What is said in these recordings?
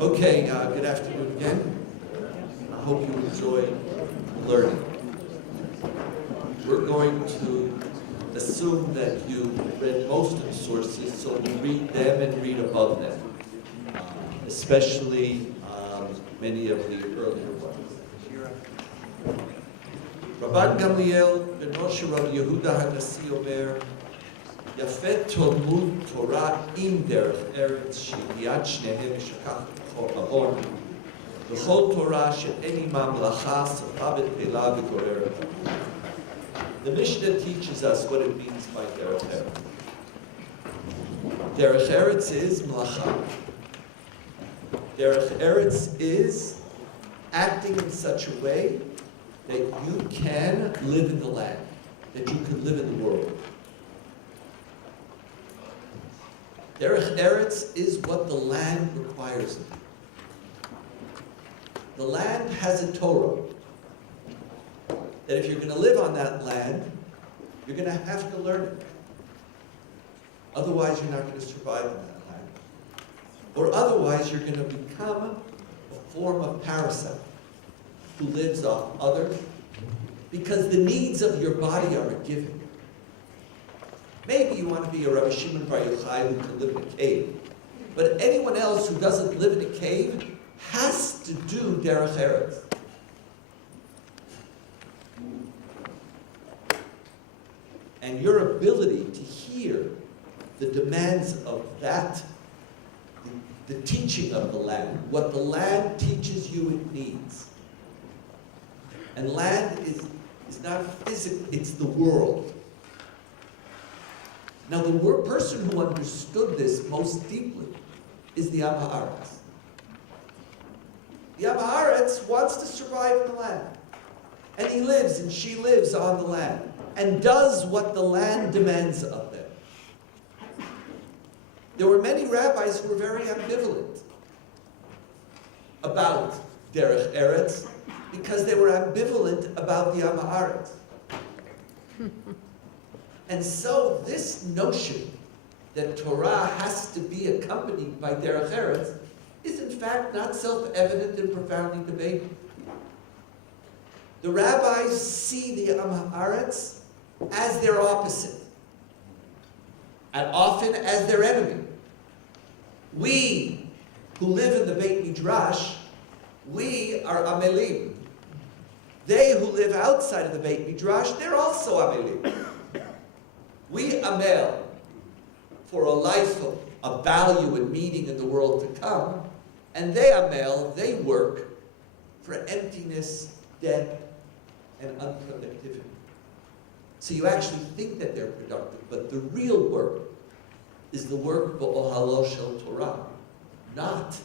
Okay, good afternoon again. I hope you enjoy learning. We're going to assume that you read most of the sources, so we read them and read above them, especially many of the earlier ones. Rabban Gamliel ben Moshe Rabbi Yehuda HaNassi Omer, Yafet Talmud Torah im Derech Eretz Sheyat Shnehem Shekach Chol Ahon V'chol Torah she'en imam melacha sofa v'tpela v'goreret. The Mishnah teaches us what it means by Derech Eretz. Derech Eretz is melacha. Derech Eretz is acting in such a way that you can live in the land, that you can live in the world. Derech Eretz is what the land requires of you. The land has a Torah, that if you're going to live on that land, you're going to have to learn it. Otherwise, you're not going to survive on that land. Or otherwise, you're going to become a form of parasite who lives off others, because the needs of your body are a given. Maybe you want to be a Rabbi Shimon Bar Yochai who can live in a cave, but anyone else who doesn't live in a cave has to do Derech Eretz. And your ability to hear the demands of that, the teaching of the land, what the land teaches you it needs. And land is not physical, it's the world. Now the person who understood this most deeply is the Am Haaretz. The Am Haaretz wants to survive in the land. And he lives and she lives on the land and does what the land demands of them. There were many rabbis who were very ambivalent about Derech Eretz because they were ambivalent about the Am Haaretz. And so this notion that Torah has to be accompanied by Derech Eretz is in fact not self-evident and profoundly debated. The rabbis see the Am Haaretz as their opposite, and often as their enemy. We, who live in the Beit Midrash, we are Amelim. They who live outside of the Beit Midrash, they're also Amelim. We Amel for a life of value and meaning in the world to come, and they Amel, they work for emptiness, death, and unproductivity. So you actually think that they're productive, but the real work is the work b'ohalo shel Torah, not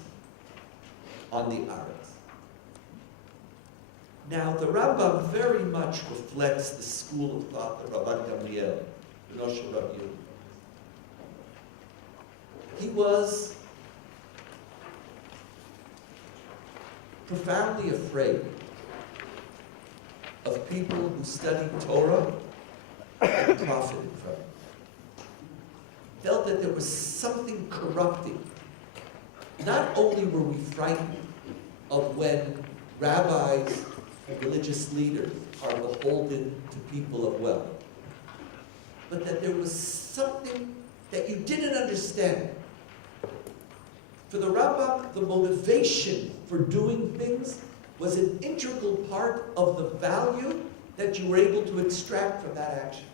on the Eretz. Now the Rambam very much reflects the school of thought of Rabban Gamliel. He was profoundly afraid of people who studied Torah and profited from it. Felt that there was something corrupting. Not only were we frightened of when rabbis and religious leaders are beholden to people of wealth, but that there was something that you didn't understand. For the Rambam, the motivation for doing things was an integral part of the value that you were able to extract from that action.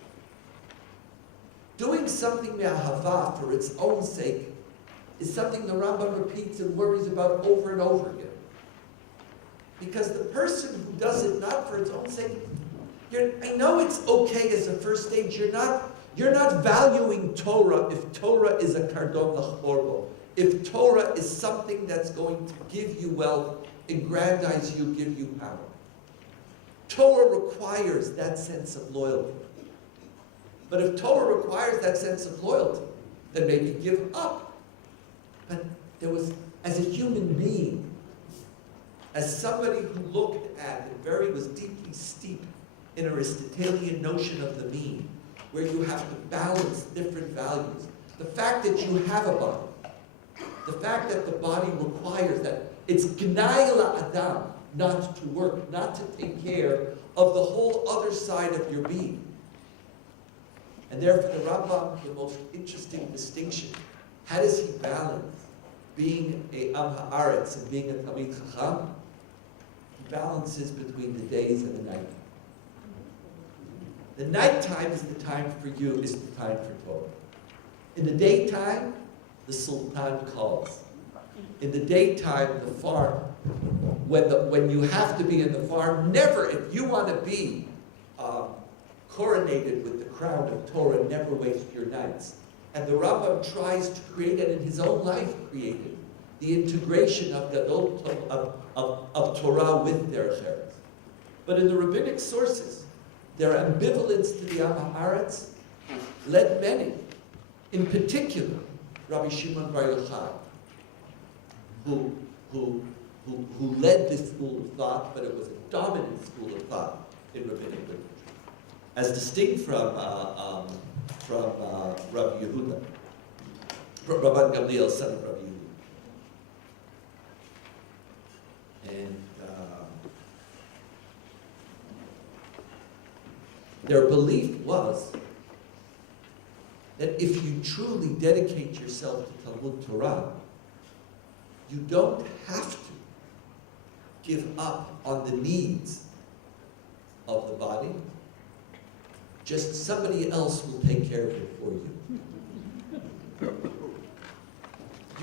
Doing something me'ahava for its own sake is something the Rambam repeats and worries about over and over again. Because the person who does it not for its own sake, I know it's okay as a first stage. You're not valuing Torah if Torah is a Cardinal l'chorbo. If Torah is something that's going to give you wealth, aggrandize you, give you power. Torah requires that sense of loyalty. But if Torah requires that sense of loyalty, then maybe give up. But there was, as a human being, as somebody who looked at and was deeply steeped an Aristotelian notion of the mean, where you have to balance different values. The fact that you have a body, the fact that the body requires that it's gnai la'adam, not to work, not to take care of the whole other side of your being. And therefore the Rambam, the most interesting distinction, how does he balance being a Am Haaretz and being a Talmid Chacham? He balances between the days and the night. The nighttime is the time for you, is the time for Torah. In the daytime, the Sultan calls. In the daytime, the farm, when you have to be in the farm, never, if you want to be coronated with the crown of Torah, never waste your nights. And the Rambam tries to create, and in his own life created, the integration of of Torah with Derech Eretz. But in the rabbinic sources, their ambivalence to the Am Haaretz led many, in particular, Rabbi Shimon Bar Yochai, who led this school of thought, but it was a dominant school of thought in rabbinic literature, as distinct from Rabbi Yehuda, from Rabban Gamliel, son of Rabbi Yehuda. And their belief was that if you truly dedicate yourself to Talmud Torah, you don't have to give up on the needs of the body. Just somebody else will take care of it for you.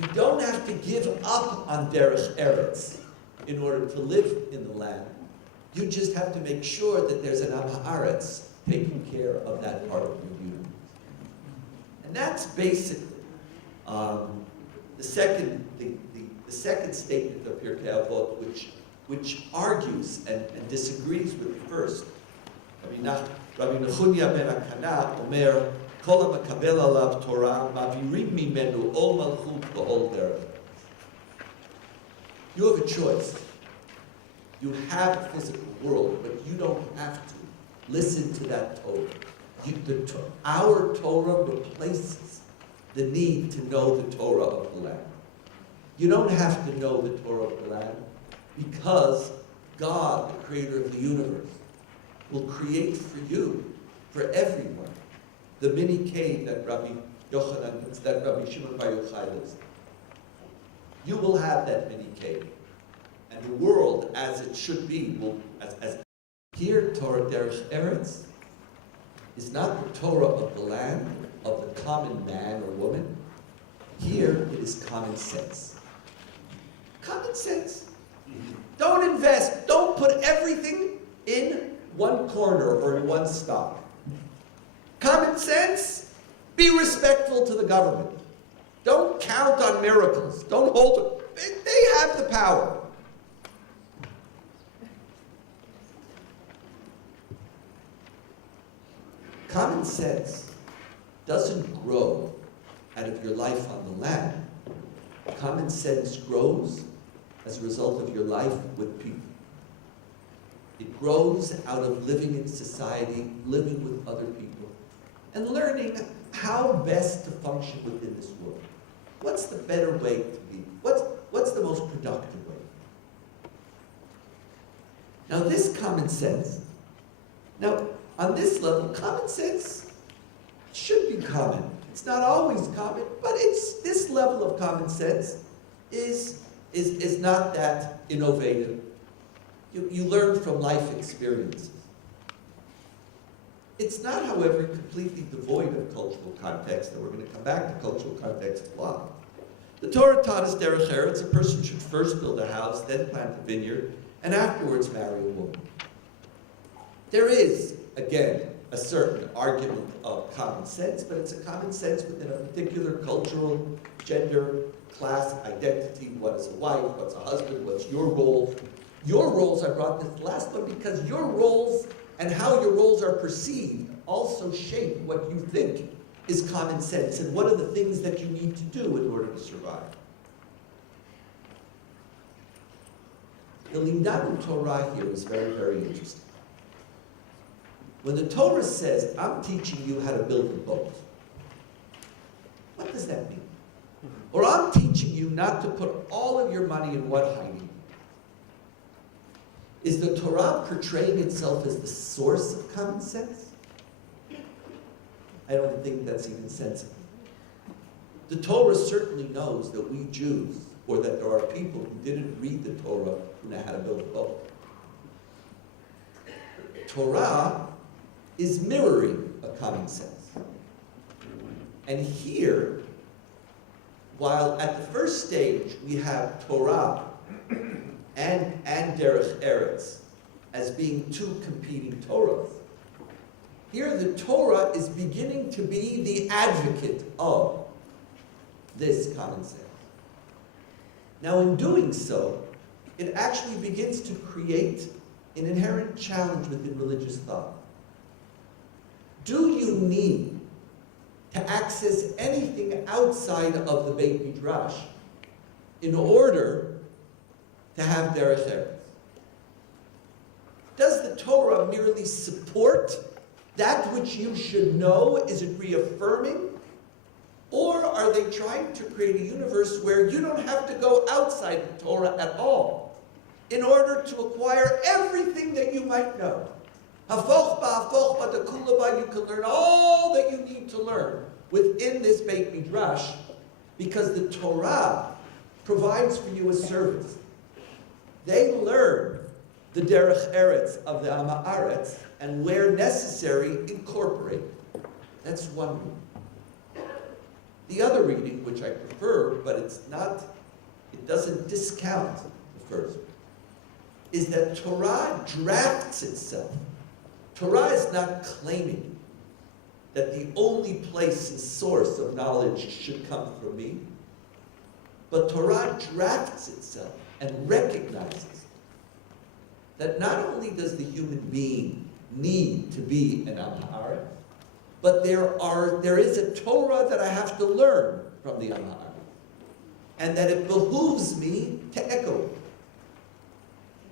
You don't have to give up on Derech Eretz in order to live in the land. You just have to make sure that there's an Am Haaretz taking care of that part of your universe. And that's basically the second statement of Pirkei Avot, which argues and disagrees with the first. Rabbi Nechunya ben Akana Omer, Kol HaMakabel Alav Torah, Mavirim Mimenu Ol Malchut V'Ol Derech. You have a choice. You have a physical world, but you don't have to listen to that Torah. Our Torah replaces the need to know the Torah of the land. You don't have to know the Torah of the land because God, the creator of the universe, will create for you, for everyone, the mini cave that Rabbi Shimon Bar Yochai lives in. You will have that mini cave. And the world, as it should be, will, as here, Torah Derech Eretz is not the Torah of the land, of the common man or woman. Here, it is common sense. Common sense. Don't invest. Don't put everything in one corner or in one stock. Common sense. Be respectful to the government. Don't count on miracles. Don't hold it. They have the power. Common sense doesn't grow out of your life on the land. Common sense grows as a result of your life with people. It grows out of living in society, living with other people, and learning how best to function within this world. What's the better way to be? What's the most productive way? Now this common sense, on this level, common sense should be common. It's not always common, but this level of common sense is not that innovative. You learn from life experiences. It's not, however, completely devoid of cultural context, and we're going to come back to cultural context a lot. The Torah taught us Derech Eretz, a person should first build a house, then plant a vineyard, and afterwards marry a woman. There is, again, a certain argument of common sense, but it's a common sense within a particular cultural, gender, class, identity. What is a wife? What's a husband? What's your role? Your roles, I brought this last one because your roles and how your roles are perceived also shape what you think is common sense and what are the things that you need to do in order to survive. The Lindan Torah here is very, very interesting. When the Torah says, I'm teaching you how to build a boat, what does that mean? Or I'm teaching you not to put all of your money in what hiding. Is the Torah portraying itself as the source of common sense? I don't think that's even sensible. The Torah certainly knows that we Jews, or that there are people who didn't read the Torah who know how to build a boat. Torah is mirroring a common sense. And here, while at the first stage we have Torah and Derech Eretz as being two competing Torahs, here the Torah is beginning to be the advocate of this common sense. Now in doing so, it actually begins to create an inherent challenge within religious thought. Do you need to access anything outside of the Beit Midrash in order to have Derech Eretz? Does the Torah merely support that which you should know? Is it reaffirming? Or are they trying to create a universe where you don't have to go outside the Torah at all in order to acquire everything that you might know? You can learn all that you need to learn within this Beit Midrash, because the Torah provides for you a service. They learn the Derech Eretz of the Am Haaretz, and where necessary, incorporate. That's one reading. The other reading, which I prefer, but it doesn't discount the first, is that Torah drafts itself. Torah is not claiming that the only place and source of knowledge should come from me, but Torah drafts itself and recognizes that not only does the human being need to be an Am Haaretz, but there is a Torah that I have to learn from the Am Haaretz, and that it behooves me to echo it.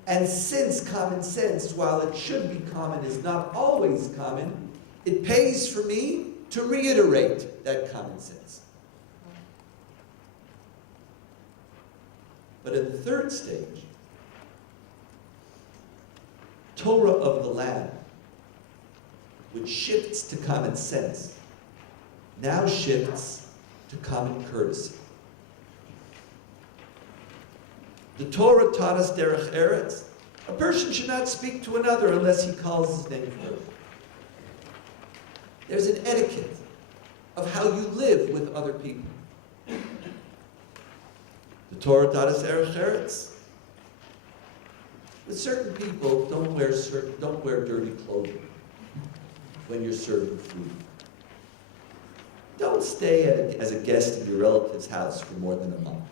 And since common sense, while it should be common, is not always common, it pays for me to reiterate that common sense. But in the third stage, Torah of the land, which shifts to common sense, now shifts to common courtesy. The Torah taught us Derech Eretz. A person should not speak to another unless he calls his name first. There's an etiquette of how you live with other people. The Torah taught us Derech Eretz. With certain people, don't wear dirty clothing when you're serving food. Don't stay as a guest at your relative's house for more than a month.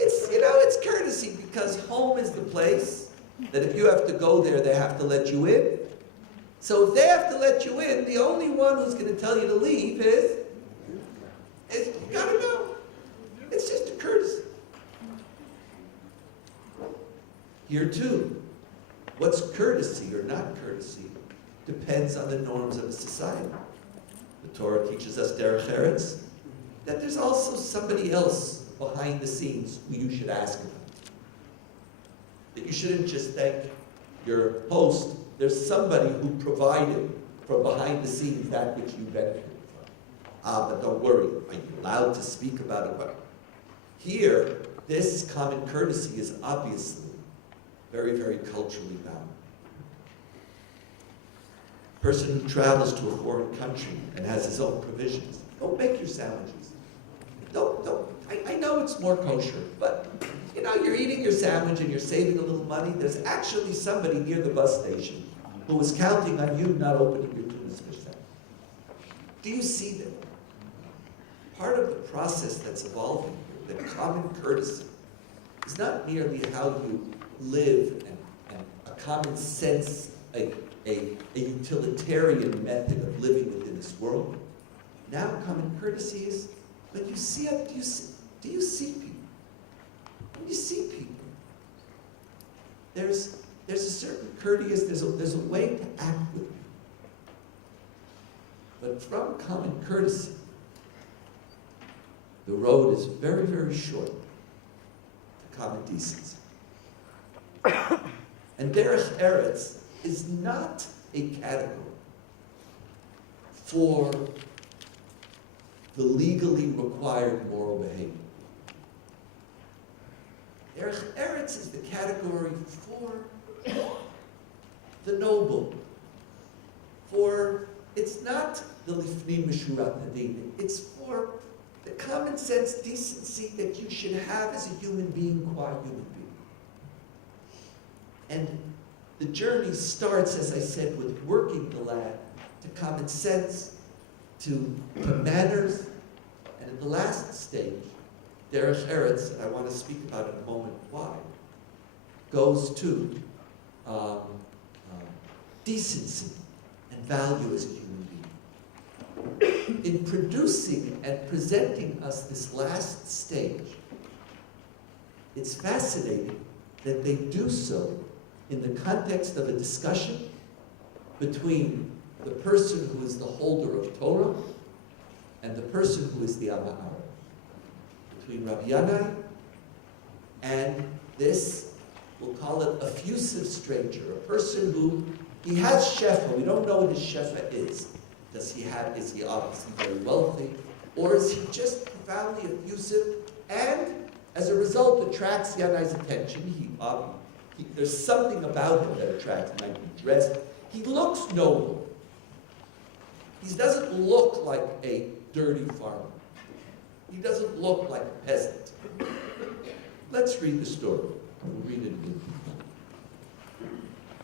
It's courtesy, because home is the place that if you have to go there, they have to let you in. So if they have to let you in, the only one who's going to tell you to leave is you gotta go. It's just a courtesy. Here too, what's courtesy or not courtesy depends on the norms of a society. The Torah teaches us Derech Eretz, that there's also somebody else behind the scenes who you should ask about. That you shouldn't just thank your host. There's somebody who provided from behind the scenes that which you benefited from. But don't worry, are you allowed to speak about it? But here, this common courtesy is obviously very, very culturally bound. A person who travels to a foreign country and has his own provisions, don't make your sandwiches. I know it's more kosher, but you're eating your sandwich and you're saving a little money. There's actually somebody near the bus station who was counting on you not opening your tuna fish sandwich. Do you see that? Part of the process that's evolving here, the common courtesy, is not merely how you live and a common sense, a utilitarian method of living within this world. Now common courtesy is, when you see it, do you see people? When you see people, there's there's a certain courteous, there's a way to act with it. But from common courtesy, the road is very, very short to common decency. And Derech Eretz is not a category for the legally required moral behavior. Derech Eretz is the category for the noble, it's not the lifnim mishurat hadin, it's for the common sense decency that you should have as a human being, qua human being. And the journey starts, as I said, with working the lad to common sense, to manners, and in the last stage, Derech Eretz, I want to speak about in a moment why, goes to decency and value as a human being. In producing and presenting us this last stage, it's fascinating that they do so in the context of a discussion between the person who is the holder of Torah and the person who is the Am Ha'aretz. Between Rabbi Yanai and this, we'll call it effusive stranger, a person who, he has shefa, we don't know what his shefa is. Is he obviously very wealthy, or is he just profoundly effusive and, as a result, attracts Yanai's attention? There's something about him that attracts him. He might be dressed. He looks noble. He doesn't look like a dirty farmer. He doesn't look like a peasant. Let's read the story. We'll read it again.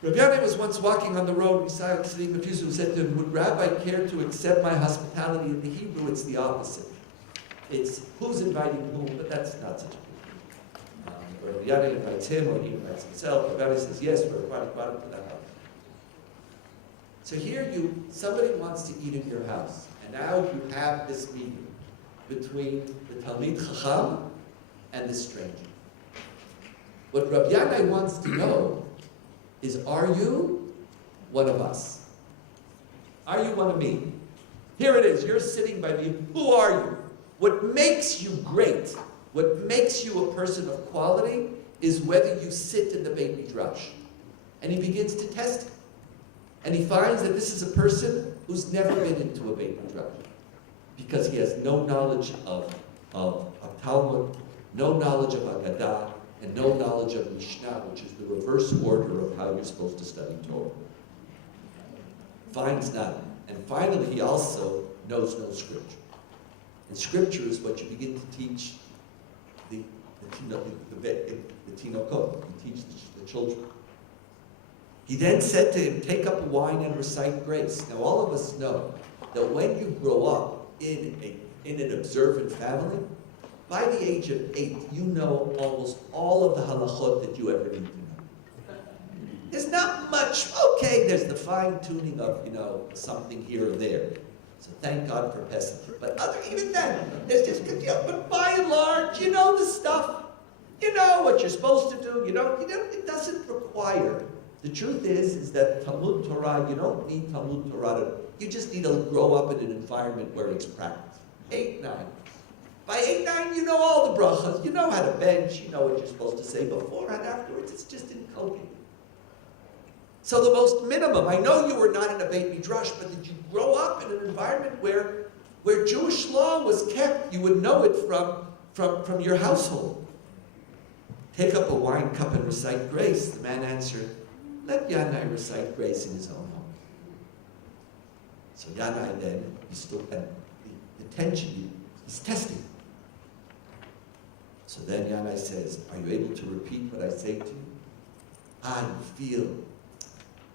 Rabbi Yanai was once walking on the road beside Tzaddik Mefusah, who said to him, "Would Rabbi care to accept my hospitality?" In the Hebrew, it's the opposite. It's who's inviting whom, but that's not such a big deal. Rabbi Yanai invites him, or he invites himself. Rabbi Yanai says, "Yes, we're invited to that house." So here somebody wants to eat in your house, and now you have this meeting between the Talmid Chacham and the stranger. What Rabbi Yanai wants to know is, are you one of us? Are you one of me? Here it is, you're sitting by me. Who are you? What makes you great, what makes you a person of quality, is whether you sit in the Beit Midrash. And he begins to test him. And he finds that this is a person who's never been into a Beit Midrash, because he has no knowledge of Talmud, no knowledge of Agadah, and no knowledge of Mishnah, which is the reverse order of how you're supposed to study Torah. Finds none. And finally, he also knows no scripture. And scripture is what you begin to teach the tinokot, you teach the children. He then said to him, "Take up a wine and recite grace." Now, all of us know that when you grow up in an observant family, by the age of 8, you know almost all of the halachot that you ever need to know. There's not much, okay, there's the fine-tuning of, something here or there. So thank God for Pesach. But even then, there's just, but by and large, you know the stuff. You know what you're supposed to do. It doesn't require. The truth is that Talmud Torah, you don't need Talmud Torah. You just need to grow up in an environment where it's practiced. 8, 9. By 8, 9, you know all the brachas, you know how to bench, you know what you're supposed to say before and afterwards, it's just inculcated. So the most minimum, I know you were not in a Beit Midrash, but did you grow up in an environment where Jewish law was kept? You would know it from your household. Take up a wine cup and recite grace. The man answered, "Let Yanai recite grace in his own home." So Yanai then, the tension, he's testing. So then Yanai says, "Are you able to repeat what I say to you?" You feel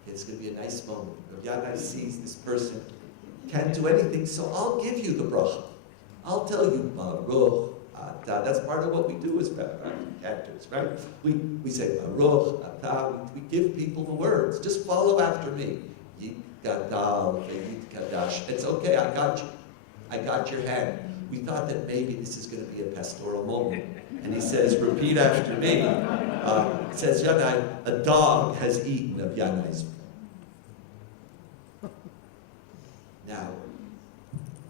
it's going to be a nice moment. Yanai sees this person can't do anything, so I'll give you the bracha. I'll tell you Baruch Atah. That's part of what we do as actors, right? We say Baruch Atah. We give people the words. Just follow after me. Yit Gadal, Yit Kadash. It's okay. I got you. I got your hand. we thought that maybe this is going to be a pastoral moment. And he says, repeat after me. It says, Yanai, a dog has eaten of Yanai's bread. Now,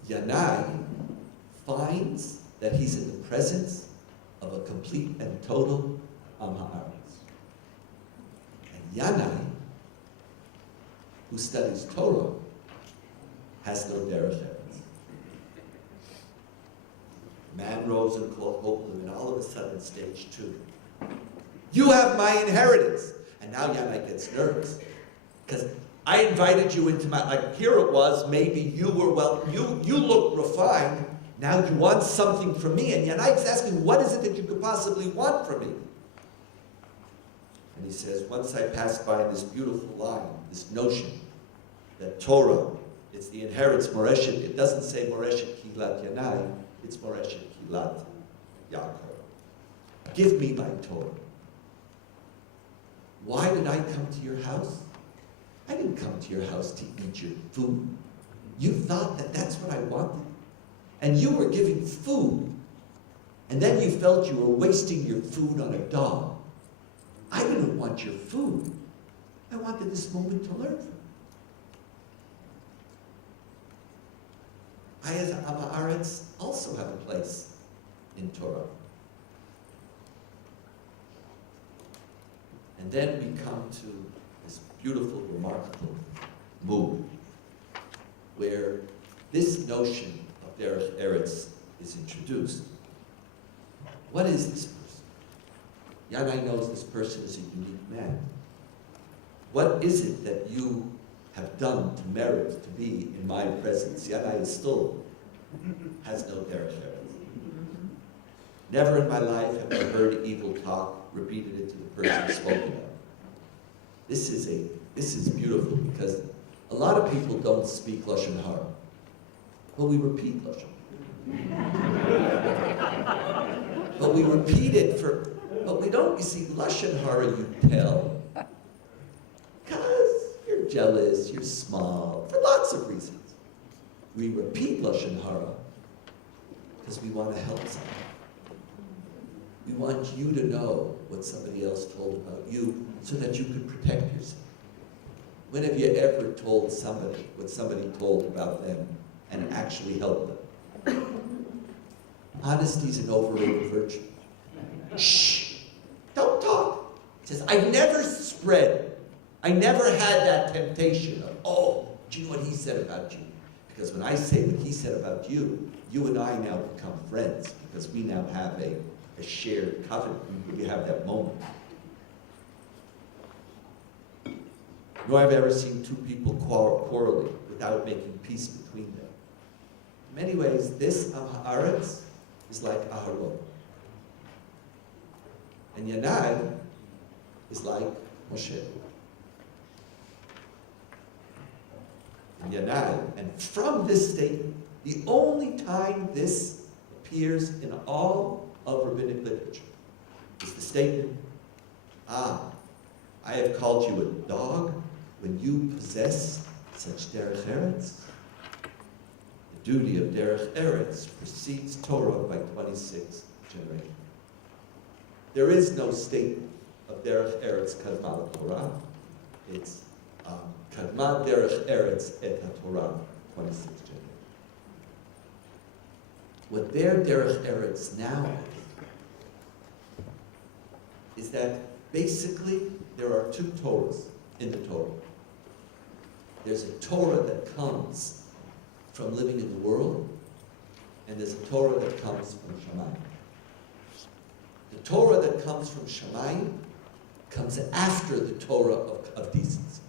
Yanai finds that he's in the presence of a complete and total Am Haaretz. And Yanai, who studies Torah, has no Derech Eretz. Man rose and called hope, and all of a sudden, stage 2. You have my inheritance. And now Yanai gets nervous. Because I invited you into my, like here it was, maybe you were, you look refined. Now you want something from me. And Yanai's asking, what is it that you could possibly want from me? And he says, once I passed by this beautiful line, this notion that Torah, it's the inheritance, Moreshet. It doesn't say Moreshet Kilat Yanai, it's Moreshet Kilat Yaakov. Give me my Torah. Why did I come to your house? I didn't come to your house to eat your food. You thought that that's what I wanted. And you were giving food. And then you felt you were wasting your food on a dog. I didn't want your food. I wanted this moment to learn from you. I, as Am Haaretz, also have a place in Torah. And then we come to this beautiful, remarkable move, where this notion of Derech Eretz is introduced. What is this person? Yanai knows this person is a unique man. What is it that you have done to merit to be in my presence? Yanai still has no Derech Eretz. Never in my life have I heard evil talk repeated it to the person spoken of. This is beautiful because a lot of people don't speak Lashon Hara, but we repeat Lashon Hara. But we repeat it but we don't, you see, Lashon Hara you tell because you're jealous, you're small, for lots of reasons. We repeat Lashon Hara because we want to help someone. We want you to know what somebody else told about you so that you could protect yourself. When have you ever told somebody what somebody told about them and actually helped them? Honesty is an overrated virtue. Shh! Don't talk. It says, I never had that temptation of, do you know what he said about you? Because when I say what he said about you, you and I now become friends because we now have a shared covenant. We have that moment. Nor have I ever seen two people quarreling without making peace between them. In many ways, this Am Haaretz is like Aharon. And Yanai is like Moshe. And Yanai, and from this statement, the only time this appears in all of rabbinic literature is the statement, I have called you a dog when you possess such Derech Eretz. The duty of Derech Eretz precedes Torah by 26 generations. There is no statement of Derech Eretz Kadma Torah. It's Kadma Derech Eretz et HaTorah, 26 generations. What their Derech Eretz now is that basically there are two Torahs in the Torah. There's a Torah that comes from living in the world, and there's a Torah that comes from Shamayim. The Torah that comes from Shamayim comes after the Torah of decency.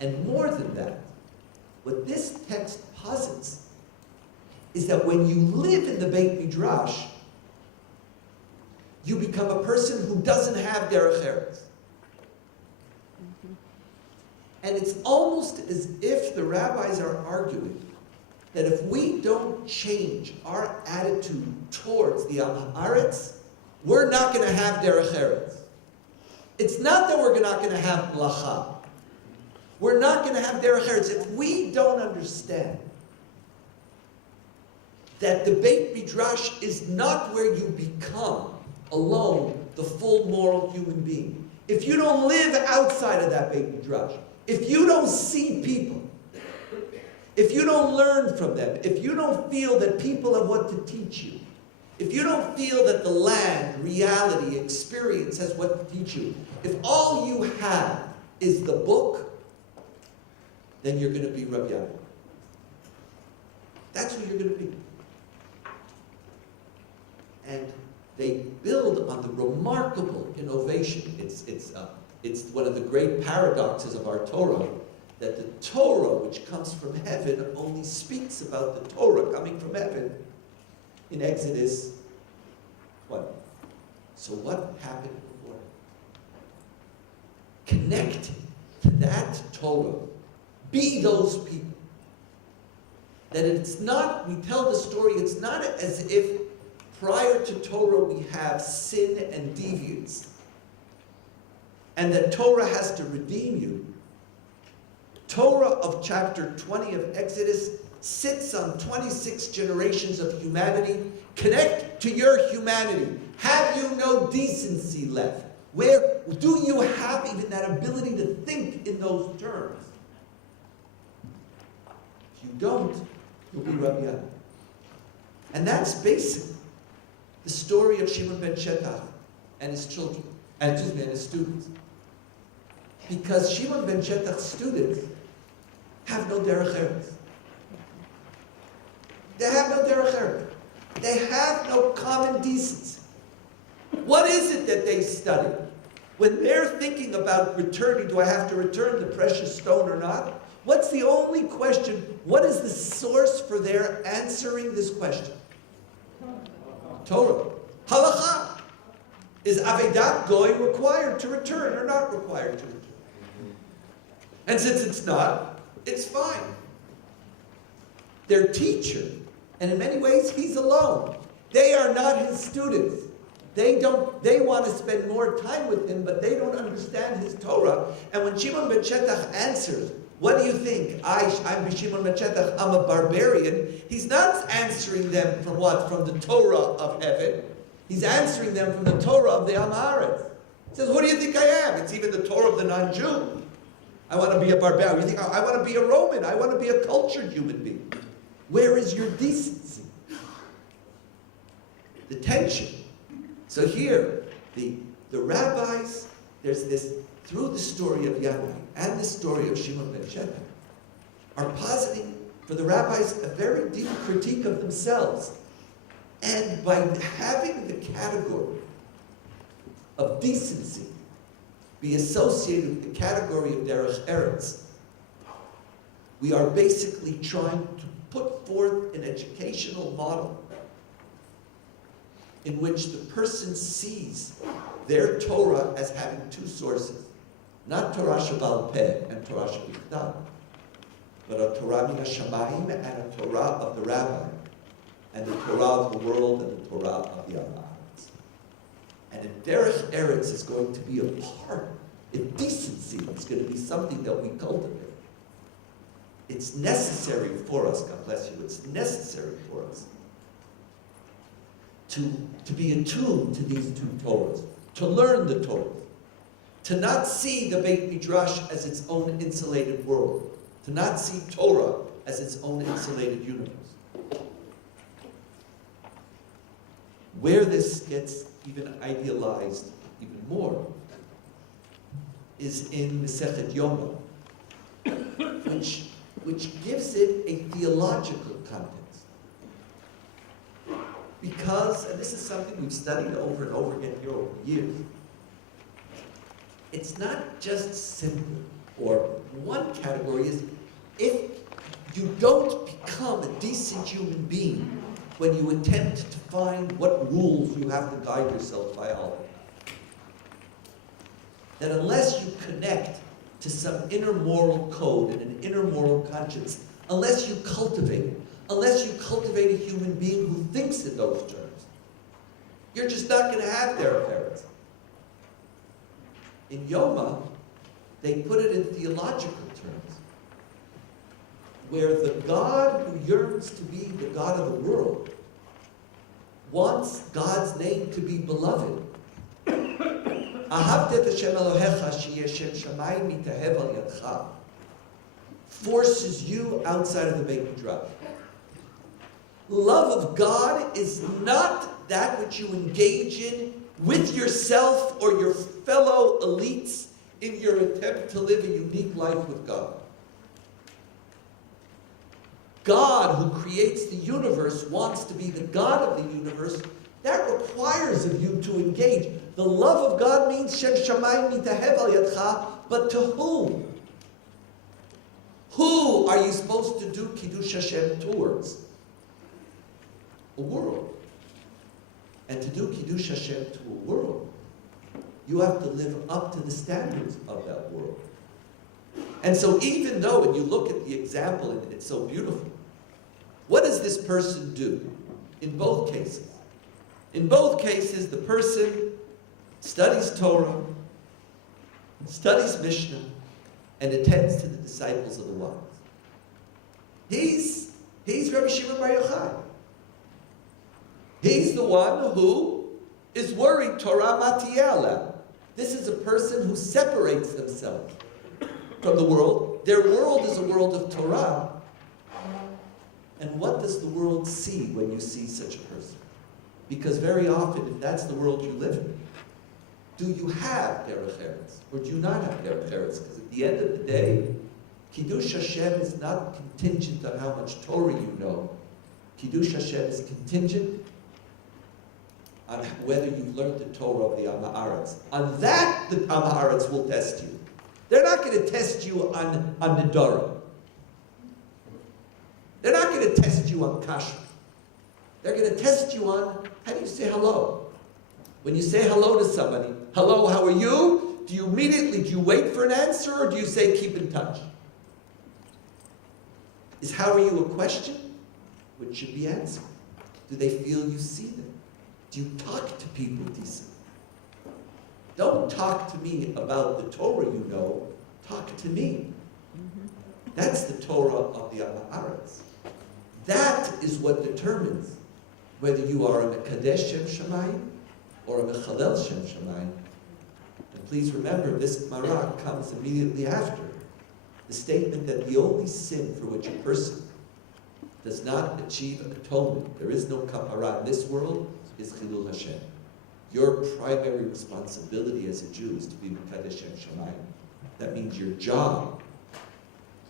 And more than that, what this text posits is that when you live in the Beit Midrash, you become a person who doesn't have Derech Eretz. And it's almost as if the rabbis are arguing that if we don't change our attitude towards the Am Haaretz, we're not going to have Derech Eretz. It's not that we're not going to have Melacha. We're not going to have Derech Eretz if we don't understand that the Beit Midrash is not where you become alone the full moral human being. If you don't live outside of that Beit Midrash, if you don't see people, if you don't learn from them, if you don't feel that people have what to teach you, if you don't feel that the land, reality, experience has what to teach you, if all you have is the book, then you're going to be Rabbi Yaakov. That's who you're going to be. And they build on the remarkable innovation. It's one of the great paradoxes of our Torah, that the Torah, which comes from heaven, only speaks about the Torah coming from heaven in Exodus 20. So what happened before? Connect to that Torah. Be those people. That it's not, we tell the story, it's not as if prior to Torah we have sin and deviance, and that Torah has to redeem you. Torah of chapter 20 of Exodus sits on 26 generations of humanity. Connect to your humanity. Have you no decency left? Where do you have even that ability to think in those terms? If you don't, you'll be Rabbi Yaakov. And that's basically the story of Shimon ben Shetach and his children, and his students. Because Shimon ben Shetach's students have no Derech Eretz. They have no Derech Eretz. They have no common decency. What is it that they study? When they're thinking about returning, do I have to return the precious stone or not? What's the only question? What is the source for their answering this question? Torah. Halakha. Is Avedat Goy required to return or not required to return? And since it's not, it's fine. Their teacher, and in many ways he's alone. They are not his students. They want to spend more time with him, but they don't understand his Torah. And when Shimon ben Shetach answers, what do you think? I'm Shimon ben Shetach, I'm a barbarian. He's not answering them from what? From the Torah of heaven. He's answering them from the Torah of the Am Haaretz. He says, who do you think I am? It's even the Torah of the non-Jew. I want to be a barbarian. You think, I want to be a Roman. I want to be a cultured human being. Where is your decency? The tension. So here, the rabbis, there's this, through the story of Yahweh and the story of Shimon ben Shetach, are positing for the rabbis a very deep critique of themselves. And by having the category of decency be associated with the category of Derech Eretz, we are basically trying to put forth an educational model in which the person sees their Torah as having two sources. Not Torah Shebaal Peh and Torah Shebichtav, but a Torah min hashamayim and a Torah of the rabbi, and the Torah of the world and the Torah of the Am Haaretz. And if Derech Eretz is going to be a part, if decency is going to be something that we cultivate, it's necessary for us, God bless you, it's necessary for us to be attuned to these two Torahs, to learn the Torah, to not see the Beit Midrash as its own insulated world, to not see Torah as its own insulated universe. Where this gets even idealized even more is in Masechet Yoma, which gives it a theological context. Because, and this is something we've studied over and over again here over the years, it's not just simple, or one category is, if you don't become a decent human being when you attempt to find what rules you have to guide yourself by all, that unless you connect to some inner moral code and an inner moral conscience, unless you cultivate it, unless you cultivate a human being who thinks in those terms, you're just not going to have Derech Eretz. In Yoma, they put it in theological terms. where the God who yearns to be the God of the world wants God's name to be beloved. Ahavta et Hashem Elohecha sheyeh Shem Shamayim mitahev al yadcha forces you outside of the Beit Midrash. Love of God is not that which you engage in with yourself or your fellow elites in your attempt to live a unique life with God. God, who creates the universe, wants to be the God of the universe. That requires of you to engage. The love of God means Shem Shamayim mitahev al yadcha, but to whom? Who are you supposed to do Kiddush Hashem towards? A world. And to do Kiddush Hashem to a world, you have to live up to the standards of that world. And so even though, when you look at the example, and it's so beautiful, what does this person do in both cases? In both cases, the person studies Torah, studies Mishnah, and attends to the disciples of the ones. He's Rabbi Shimon Bar Yochai. He's the one who is worried Torah matiyala. This is a person who separates themselves from the world. Their world is a world of Torah. And what does the world see when you see such a person? Because very often, if that's the world you live in, do you have Derech Eretz or do you not have Derech Eretz? Because at the end of the day, Kiddush Hashem is not contingent on how much Torah you know. Kiddush Hashem is contingent on whether you've learned the Torah of the Am Haaretz. On that, the Am Haaretz will test you. They're not going to test you on Nedara. They're not going to test you on Kashrut. They're going to test you on, how do you say hello? When you say hello to somebody, hello, how are you? Do you wait for an answer, or do you say keep in touch? Is how are you a question? Which should be answered. Do they feel you see them? Do you talk to people decently? Don't talk to me about the Torah you know. Talk to me. That's the Torah of the Am Haaretz. That is what determines whether you are a Mekadesh Shem Shamayim or a Mechalel Shem Shamayim. And please remember, this Gemara comes immediately after the statement that the only sin for which a person does not achieve atonement, there is no kapara in this world, is Chilul Hashem. Your primary responsibility as a Jew is to be Mekadesh Shem Shamayim. That means your job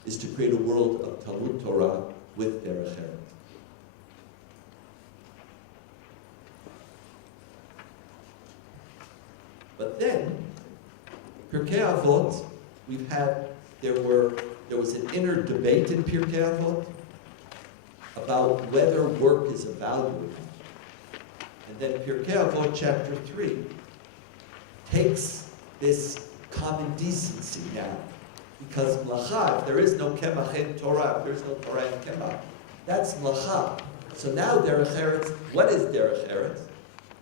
is to create a world of Talmud Torah with Derech Eretz. But then, Pirkei Avot, there was an inner debate in Pirkei Avot about whether work is a value. And then Pirkei Avot chapter 3 takes this common decency now. Because mlacha, if there is no kemach in Torah, if there is no Torah in kemach, that's mlacha. So now Derech Eretz, what is Derech Eretz?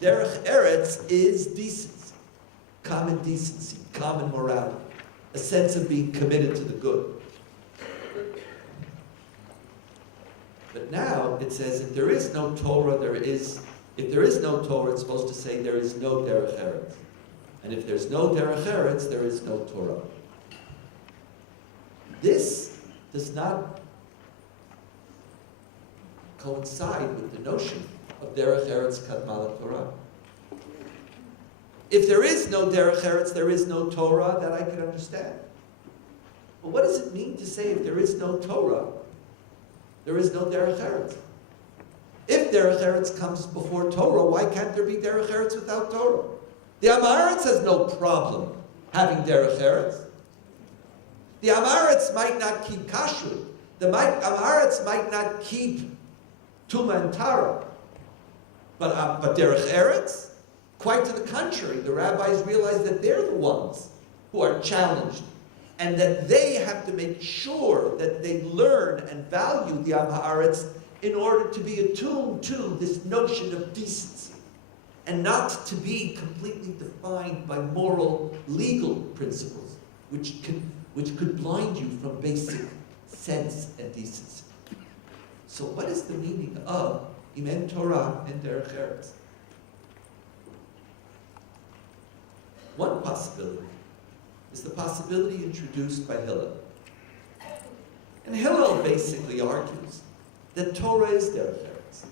Derech Eretz is decency. Common decency, common morality, a sense of being committed to the good. But now it says if there is no Torah, if there is no Torah, it's supposed to say there is no Derech Eretz. And if there's no Derech Eretz, there is no Torah. This does not coincide with the notion of Derech Eretz Kadma Torah. If there is no Derech Eretz, there is no Torah, that I can understand. But what does it mean to say if there is no Torah, there is no Derech Eretz? If Derech Eretz comes before Torah, why can't there be Derech Eretz without Torah? The Am Haaretz has no problem having Derech Eretz. The Am Haaretz might not keep kashrut. The Am Haaretz might not keep Tuma and Tara. But Derech Eretz? Quite to the contrary, the rabbis realize that they're the ones who are challenged and that they have to make sure that they learn and value the Am Haaretz in order to be attuned to this notion of decency and not to be completely defined by moral, legal principles, which could blind you from basic sense and decency. So what is the meaning of Imen Torah and Derech Eretz? One possibility is the possibility introduced by Hillel. And Hillel basically argues that Torah is Derech Eretz.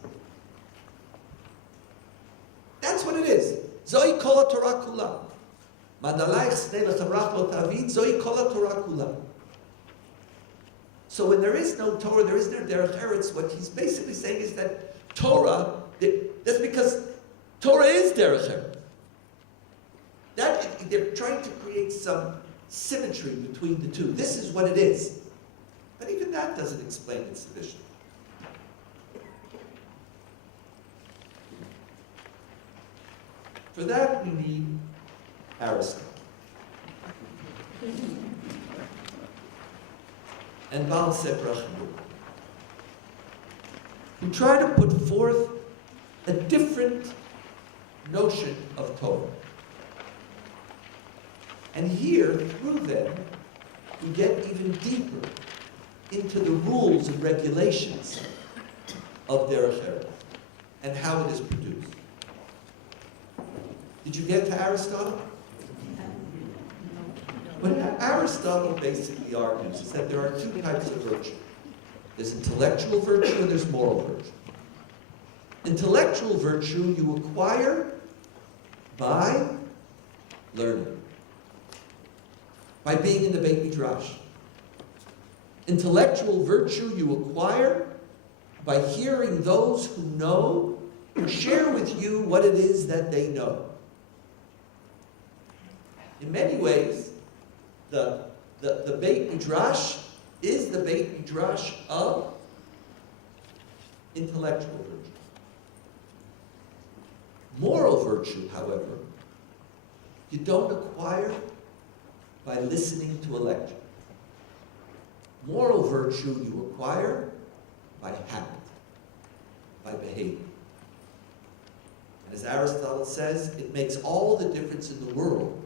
That's what it is. Zoi kol Torah kula. Madalayich snei lechamrach lo tavid, zoi kol Torah kula. So when there is no Torah, there is no Derech Eretz, what he's basically saying is that Torah, that's because Torah is Derech Eretz. They're trying to create some symmetry between the two. This is what it is. But even that doesn't explain it sufficiently. For that, we need Aristotle. And Baal Sefer HaChinuch, who try to put forth a different notion of Torah. And here, through them, we get even deeper into the rules and regulations of Derech Eretz and how it is produced. Did you get to Aristotle? What Aristotle basically argues is that there are two types of virtue. There's intellectual virtue and there's moral virtue. Intellectual virtue you acquire by learning, by being in the Beit Midrash. Intellectual virtue you acquire by hearing those who know share with you what it is that they know. In many ways, the Beit Midrash is the Beit Midrash of intellectual virtue. Moral virtue, however, you don't acquire by listening to a lecture. Moral virtue you acquire by habit, by behavior. And as Aristotle says, it makes all the difference in the world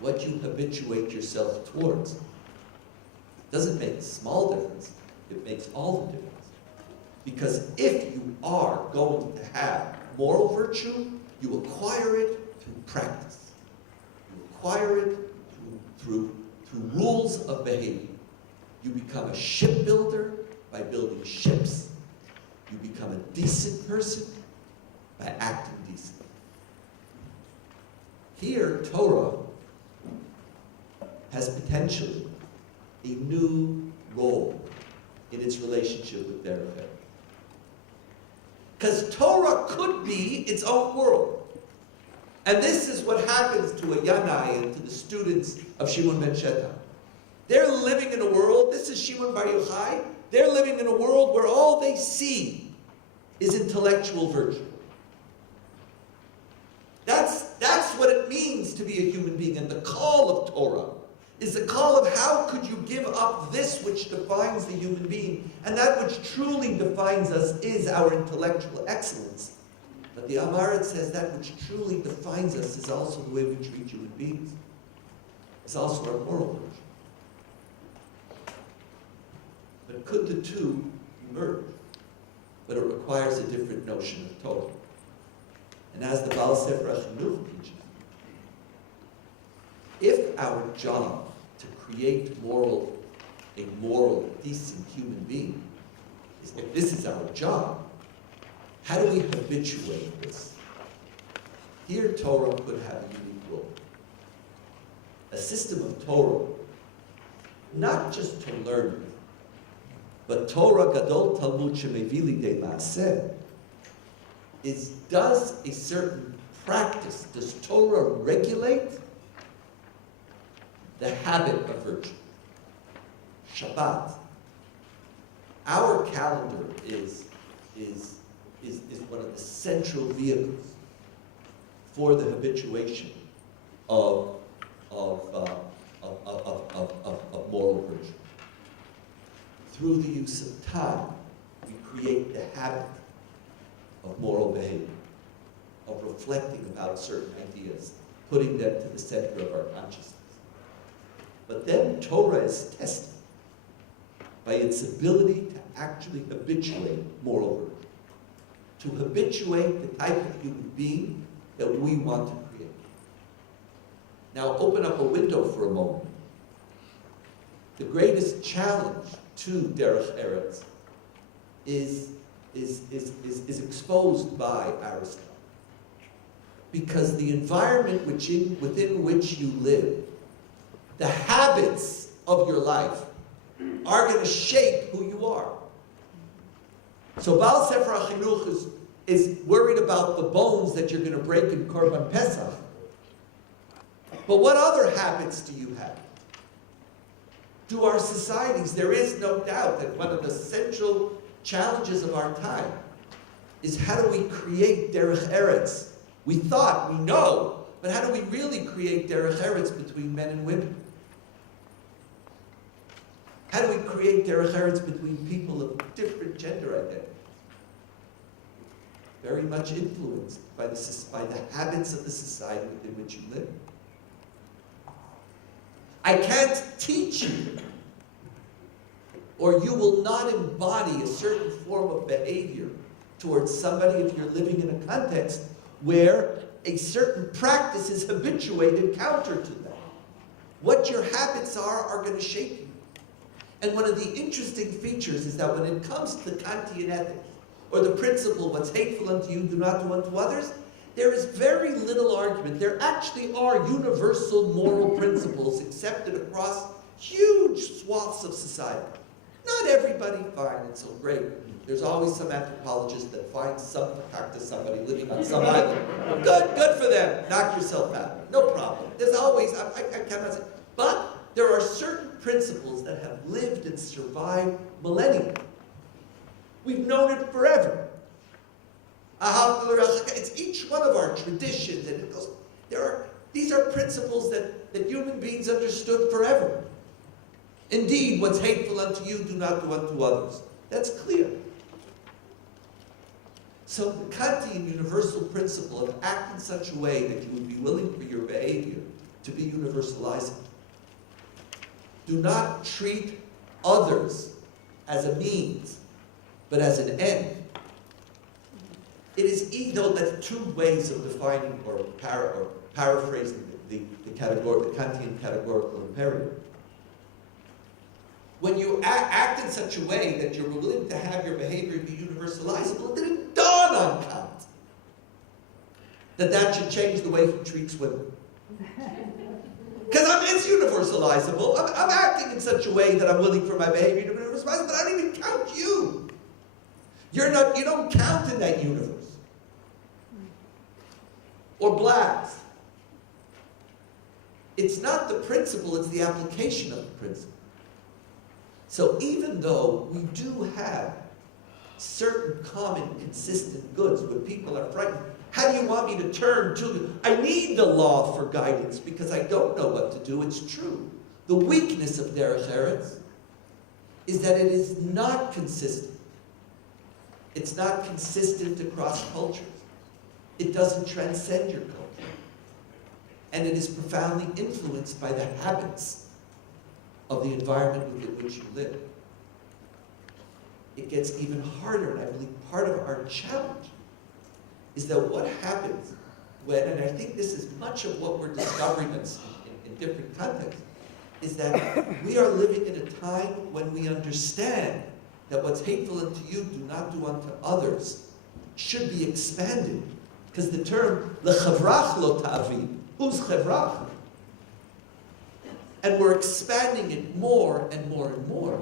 what you habituate yourself towards. It doesn't make a small difference, it makes all the difference. Because if you are going to have moral virtue, you acquire it through practice. You acquire it through rules of behavior. You become a shipbuilder by building ships. You become a decent person by acting decent. Here, Torah has potentially a new role in its relationship with Derech Eretz. Because Torah could be its own world. And this is what happens to a Yanai and to the students of Shimon ben Shetach. They're living in a world, this is Shimon Bar Yochai, they're living in a world where all they see is intellectual virtue. That's what it means to be a human being. And the call of Torah is the call of how could you give up this which defines the human being. And that which truly defines us is our intellectual excellence. But the Amaret says that which truly defines us is also the way we treat human beings. It's also our moral virtue. But could the two merge? But it requires a different notion of Torah. And as the Baal Sefer HaChinuch teaches, if our job to create a moral, decent human being, is if this is our job, how do we habituate this? Here, Torah could have a unique role. A system of Torah, not just to learn, but Torah Gadol Talmud Shemevili De Maaseh, does a certain practice, does Torah regulate the habit of virtue? Shabbat. Our calendar is one of the central vehicles for the habituation of moral virtue. Through the use of time, we create the habit of moral behavior, of reflecting about certain ideas, putting them to the center of our consciousness. But then Torah is tested. by its ability to actually habituate, moreover, to habituate the type of human being that we want to create. Now open up a window for a moment. The greatest challenge to Derech Eretz is exposed by Aristotle. Because the environment within which you live, the habits of your life, are going to shape who you are. So Baal Sefer HaChinuch is worried about the bones that you're going to break in Korban Pesach. But what other habits do you have? To our societies, there is no doubt that one of the central challenges of our time is how do we create Derech Eretz? We thought, we know, but how do we really create Derech Eretz between men and women? How do we create Derech Eretz between people of different gender identity? Very much influenced by the habits of the society within which you live. I can't teach you, or you will not embody a certain form of behavior towards somebody if you're living in a context where a certain practice is habituated counter to that. What your habits are going to shape you. And one of the interesting features is that when it comes to Kantian ethics, or the principle, what's hateful unto you, do not do unto others, there is very little argument. There actually are universal moral principles accepted across huge swaths of society. Not everybody finds it so great. There's always some anthropologist that finds some to somebody living on some island. Good for them. Knock yourself out. No problem. There's always, I cannot say. But there are certain principles that have lived and survived millennia. We've known it forever. It's each one of our traditions, and it goes, these are principles that human beings understood forever. Indeed, what's hateful unto you, do not do unto others. That's clear. So the Kantian universal principle of act in such a way that you would be willing for your behavior to be universalizing. Do not treat others as a means, but as an end. It is either that's two ways of defining or paraphrasing the Kantian categorical imperative. When you act in such a way that you're willing to have your behavior be universalizable, it didn't dawn on Kant that should change the way he treats women. Because it's universalizable. I'm acting in such a way that I'm willing for my behavior to be universalizable, but I don't even count you. You don't count in that universe. Or blacks. It's not the principle, it's the application of the principle. So even though we do have certain common, consistent goods where people are frightened, how do you want me to turn to you? I need the law for guidance because I don't know what to do. It's true. The weakness of Derech Eretz is that it is not consistent. It's not consistent across cultures. It doesn't transcend your culture. And it is profoundly influenced by the habits of the environment within which you live. It gets even harder, and I believe part of our challenge is that what happens when, and I think this is much of what we're discovering in different contexts, is that we are living in a time when we understand that what's hateful unto you, do not do unto others, should be expanded. Because the term, lechavrach lo ta'avi, who's chavrach? And we're expanding it more and more and more.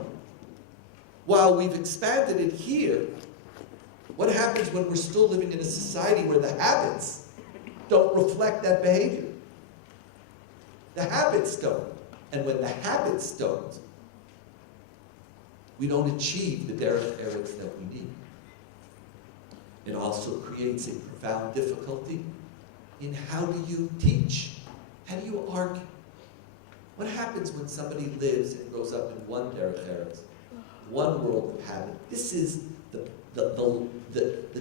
While we've expanded it here, what happens when we're still living in a society where the habits don't reflect that behavior? The habits don't. And when the habits don't, we don't achieve the Derech Eretz that we need. It also creates a profound difficulty in how do you teach? How do you argue? What happens when somebody lives and grows up in one Derech Eretz, one world of habit? This is the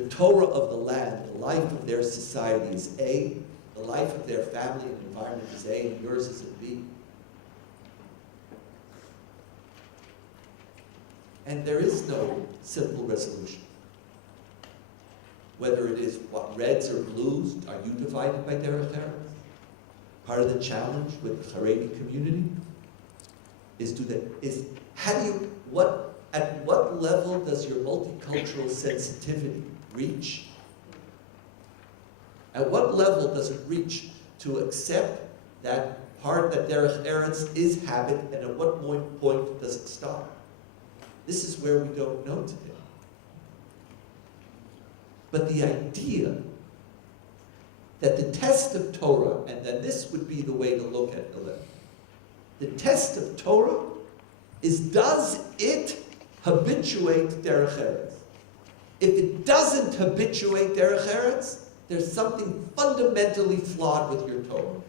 Torah of the land. The life of their society is A. The life of their family and environment is A, and yours is a B. And there is no simple resolution. Whether it is what reds or blues, are you divided by Derech Eretz? Part of the challenge with the Haredi community is at what level does your multicultural sensitivity reach? At what level does it reach to accept that part that Derech Eretz is habit, and at what point does it stop? This is where we don't know today. But the idea that the test of Torah, and then this would be the way to look at the test of Torah is, does it habituate Derech Eretz? If it doesn't habituate Derech Eretz, there's something fundamentally flawed with your Torah.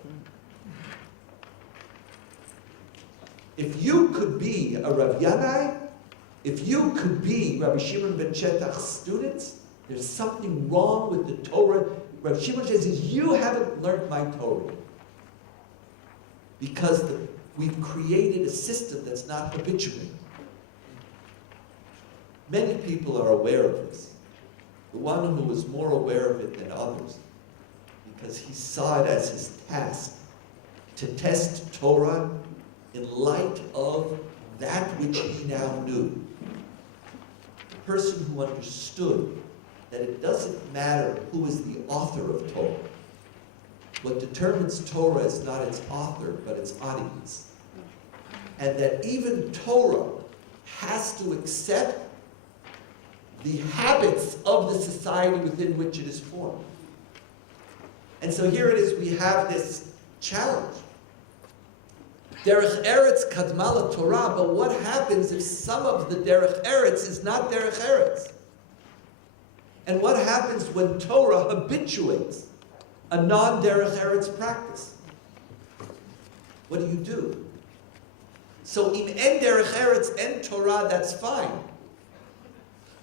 If you could be a Rav Yanai, if you could be Rabbi Shimon ben Chetach's students, there's something wrong with the Torah. Rabbi Shimon says, you haven't learned my Torah. Because we've created a system that's not habituating. Many people are aware of this. The one who was more aware of it than others, because he saw it as his task to test Torah in light of that which he now knew. The person who understood that it doesn't matter who is the author of Torah. What determines Torah is not its author, but its audience. And that even Torah has to accept the habits of the society within which it is formed. And so here it is, we have this challenge. Derech Eretz Kadma Torah, but what happens if some of the Derech Eretz is not Derech Eretz? And what happens when Torah habituates a non-Derech Eretz practice? What do? So in en Derech Eretz, en Torah, that's fine.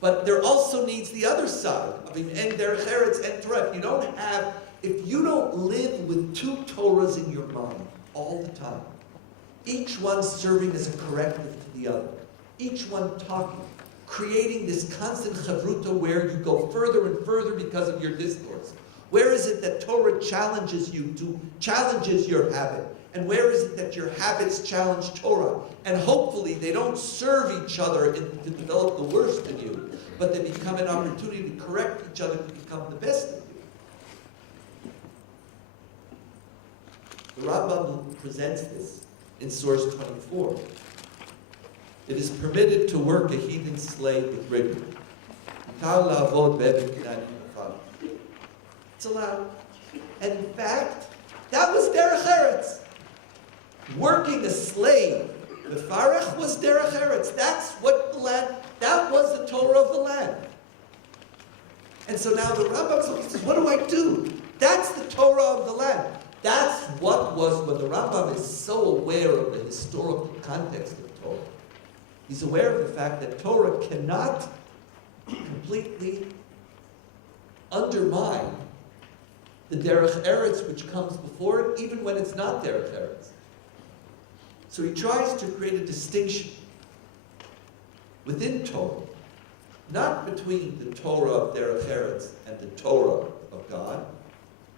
But there also needs the other side of en Derech Eretz, en Torah. If you don't live with two Torahs in your mind all the time, each one serving as a corrective to the other, each one talking, creating this constant chavruta where you go further and further because of your discourse. Where is it that Torah challenges you challenges your habit? And where is it that your habits challenge Torah? And hopefully they don't serve each other to develop the worst in you, but they become an opportunity to correct each other to become the best of you. The Rabble presents this in source 24. It is permitted to work a heathen slave with rigor. It's allowed. And in fact, that was Derech Eretz. Working a slave, the Farech was Derech Eretz. That's what the land, that was the Torah of the land. And so now the Rambam says, what do I do? That's the Torah of the land. That's what was, when the Rambam is so aware of the historical context of Torah. He's aware of the fact that Torah cannot completely undermine the Derech Eretz which comes before it, even when it's not Derech Eretz. So he tries to create a distinction within Torah, not between the Torah of Derech Eretz and the Torah of God,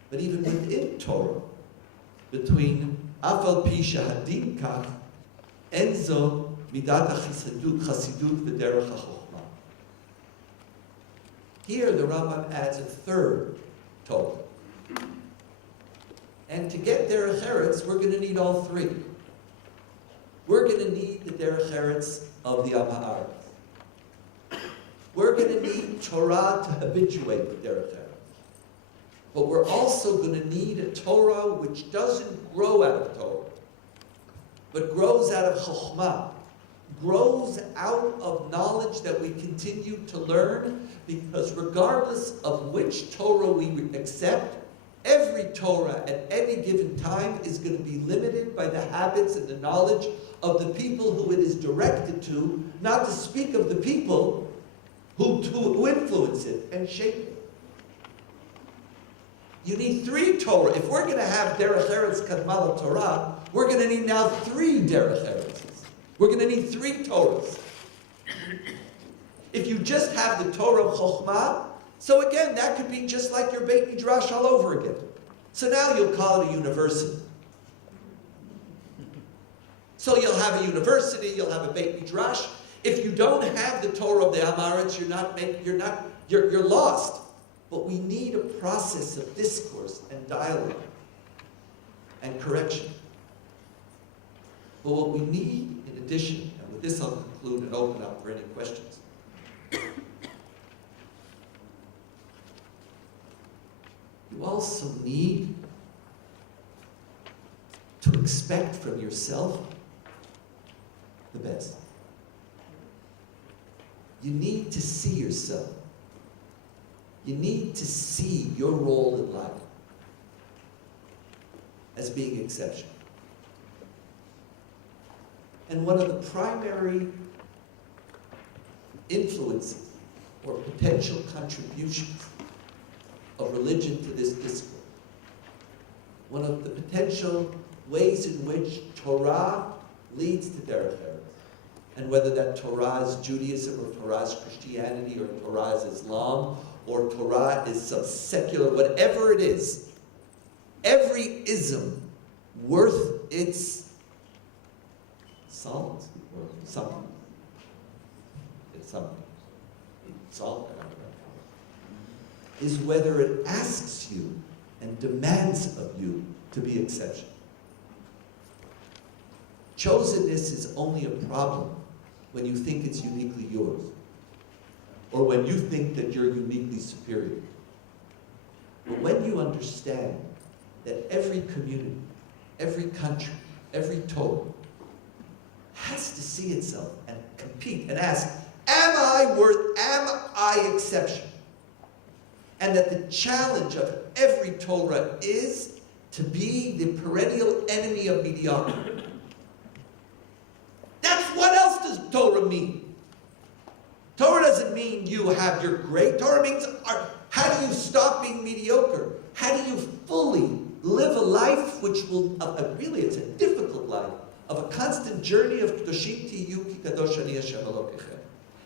but even within Torah, between Afal Pi Shahadin Kach, Enzo Midat Chasidut V'Derech HaChochma. Here the Rambam adds a third Torah. And to get Derech Eretz, we're going to need all three. We're going to need the Derech Eretz of the Am Ha'aretz. We're going to need Torah to habituate the Derech Eretz. But we're also going to need a Torah which doesn't grow out of Torah, but grows out of Chokhmah, grows out of knowledge that we continue to learn, because regardless of which Torah we accept, every Torah at any given time is going to be limited by the habits and the knowledge of the people who it is directed to, not to speak of the people who influence it and shape it. You need three Torah. If we're going to have Derech Eretz Kadma Torah, we're going to need now three Derech Eretzes. We're going to need three Torahs. If you just have the Torah of Chokhmah, so again, that could be just like your Beit Midrash all over again. So now you'll call it a university. So you'll have a university, you'll have a Beit Midrash. If you don't have the Torah of the Haaretz, you're lost. But we need a process of discourse and dialogue and correction. But what we need in addition, and with this I'll conclude and open up for any questions. You also need to expect from yourself the best. You need to see yourself. You need to see your role in life as being exceptional. And one of the primary influences or potential contributions of religion to this discourse, one of the potential ways in which Torah leads to Derech Eretz, and whether that Torah is Judaism or Torah is Christianity or Torah is Islam or Torah is some secular, whatever it is, every ism worth its salt or something. It's something. Salt, I don't know. Is whether it asks you and demands of you to be exceptional. Chosenness is only a problem when you think it's uniquely yours, or when you think that you're uniquely superior. But when you understand that every community, every country, every Torah has to see itself and compete and ask, am I exceptional? And that the challenge of every Torah is to be the perennial enemy of mediocrity. That's what else does Torah mean? Torah doesn't mean you have your great. Torah means how do you stop being mediocre? How do you fully live a life which will, really it's a difficult life, of a constant journey of Kedoshim Tiyu Ki Kadosh Ani Hashem Elokechem.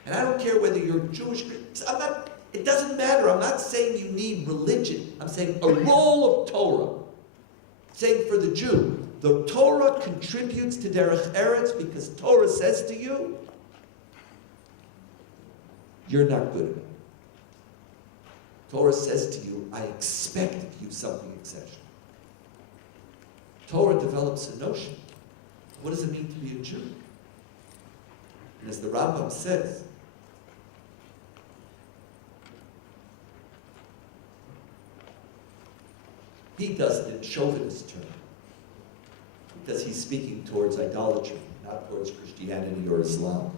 And I don't care whether you're Jewish, it doesn't matter. I'm not saying you need religion. I'm saying a role of Torah. Saying for the Jew, the Torah contributes to Derech Eretz because Torah says to you, you're not good enough. Torah says to you, I expect of you something exceptional. Torah develops a notion. What does it mean to be a Jew? And as the Rabble says, he does it in chauvinist terms, because he's speaking towards idolatry, not towards Christianity or Islam.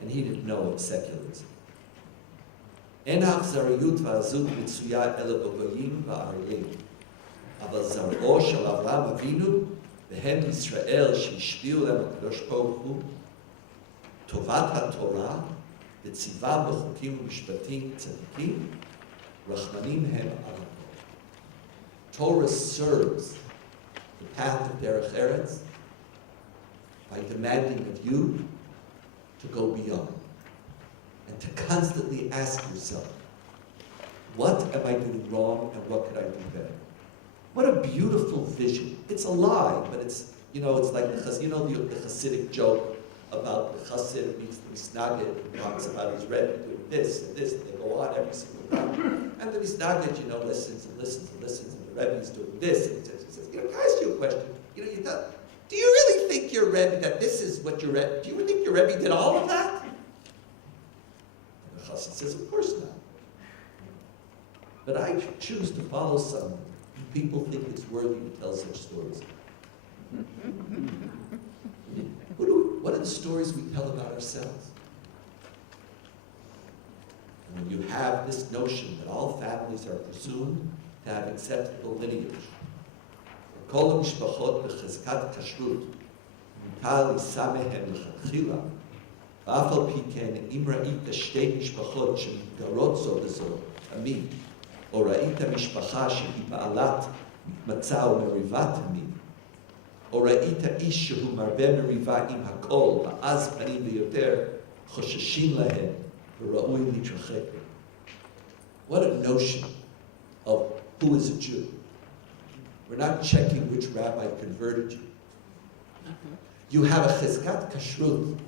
And he didn't know of secularism. En האכזריות והעזות מצויה אלא בגויים וערלים. אבל זרעו של אברהם אבינו והם ישראל שהשפיעו להם הקדוש ברוך הוא, טובת התורה וציווה בחוקים ומשפטים צדיקים, רחמנים הם על הכל. Torah serves the path of Derech Eretz by demanding of you to go beyond and to constantly ask yourself, what am I doing wrong and what could I do better? What a beautiful vision. It's a lie, but it's, it's like the Hasidic joke about the Hasid meets the Misnagid and talks about his Rebbe doing this and this, and they go on every single time. And the Misnagid, listens and listens and listens, and the Rebbe is doing this, and he says, can I ask you a question? Do you really think your Rebbe, that this is what your Rebbe, do you think your Rebbe did all of that? And the Chassid says, of course not. But I choose to follow someone who people think it's worthy to tell such stories. What are the stories we tell about ourselves? And when you have this notion that all families are presumed to have acceptable lineage, כל המשפחות בחזקת כשרות, מותר לישא מהן לכתחילה, ואף על פי כן, אם ראית שתי משפחות שמתגרות זו בזו, תמיד, או ראית משפחה שהיא בעלת מצה ומריבה תמיד, או ראית איש שהוא מרבה מריבה עם הכל, ואז פנים ביותר, חוששים להם וראוי להתרחק. What a notion of who is a Jew. We're not checking which rabbi converted you. You have a chizkat kashrut.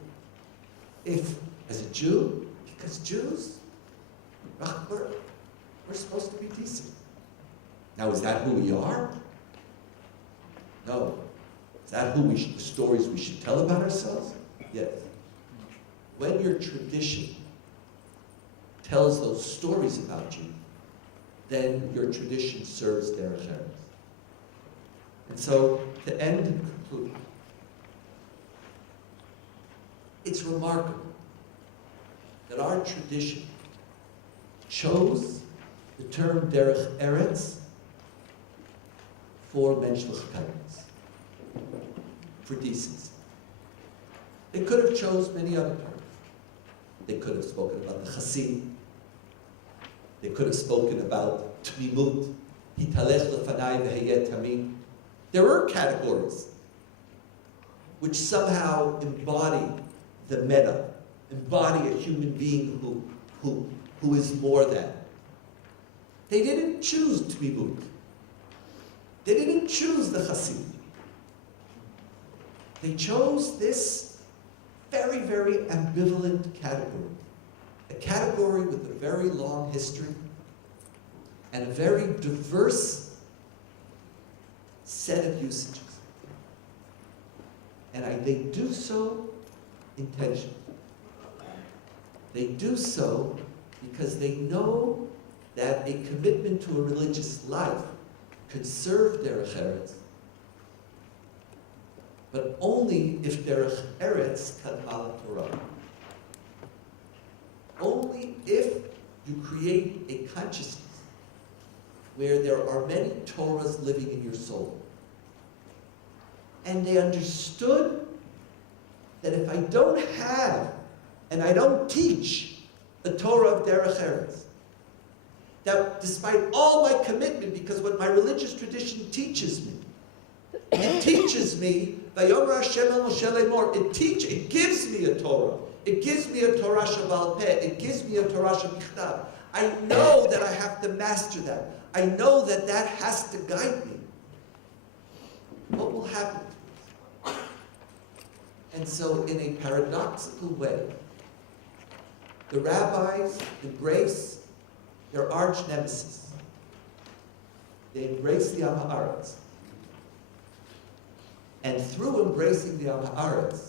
If, as a Jew, because Jews, we're supposed to be decent. Now, is that who we are? No. Is that the stories we should tell about ourselves? Yes. When your tradition tells those stories about you, then your tradition serves Derech Eretz. And so, to end and conclude, it's remarkable that our tradition chose the term Derech Eretz for menschlich kindness, for decency. They could have chose many other terms. They could have spoken about the chasim. They could have spoken about tmimut, hitalech lefanai v'heyeh tamim. There were categories which somehow embody the meta, embody a human being who is more than. They didn't choose tmimut. They didn't choose the chasim. They chose this very, very ambivalent category. A category with a very long history and a very diverse set of usages. And they do so intentionally. They do so because they know that a commitment to a religious life could serve Derech Eretz, but only if Derech Eretz Kadma Torah. Only if you create a consciousness where there are many Torahs living in your soul. And they understood that if I don't have and I don't teach the Torah of Derech Eretz, that despite all my commitment, because what my religious tradition teaches me, it teaches me, Vayomer Hashem el Moshe Lemor, it gives me a Torah. It gives me a Torah Shebaal Peh. It gives me a Torah Shebichtav. I know that I have to master that. I know that that has to guide me. What will happen? And so, in a paradoxical way, the rabbis embrace their arch nemesis. They embrace the Am Haaretz. And through embracing the Am Haaretz,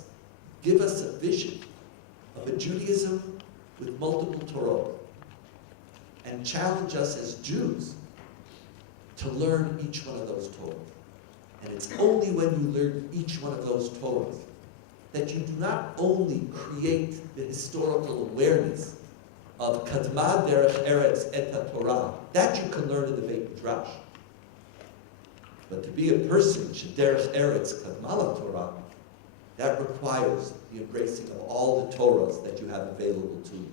give us a vision of a Judaism with multiple Torah, and challenge us as Jews to learn each one of those Torahs. And it's only when you learn each one of those Torahs that you do not only create the historical awareness of Kadma Derech Eretz et Torah, that you can learn in the Beit Midrash. But to be a person, Derech Eretz Kadma Torah, that requires the embracing of all the Torahs that you have available to you.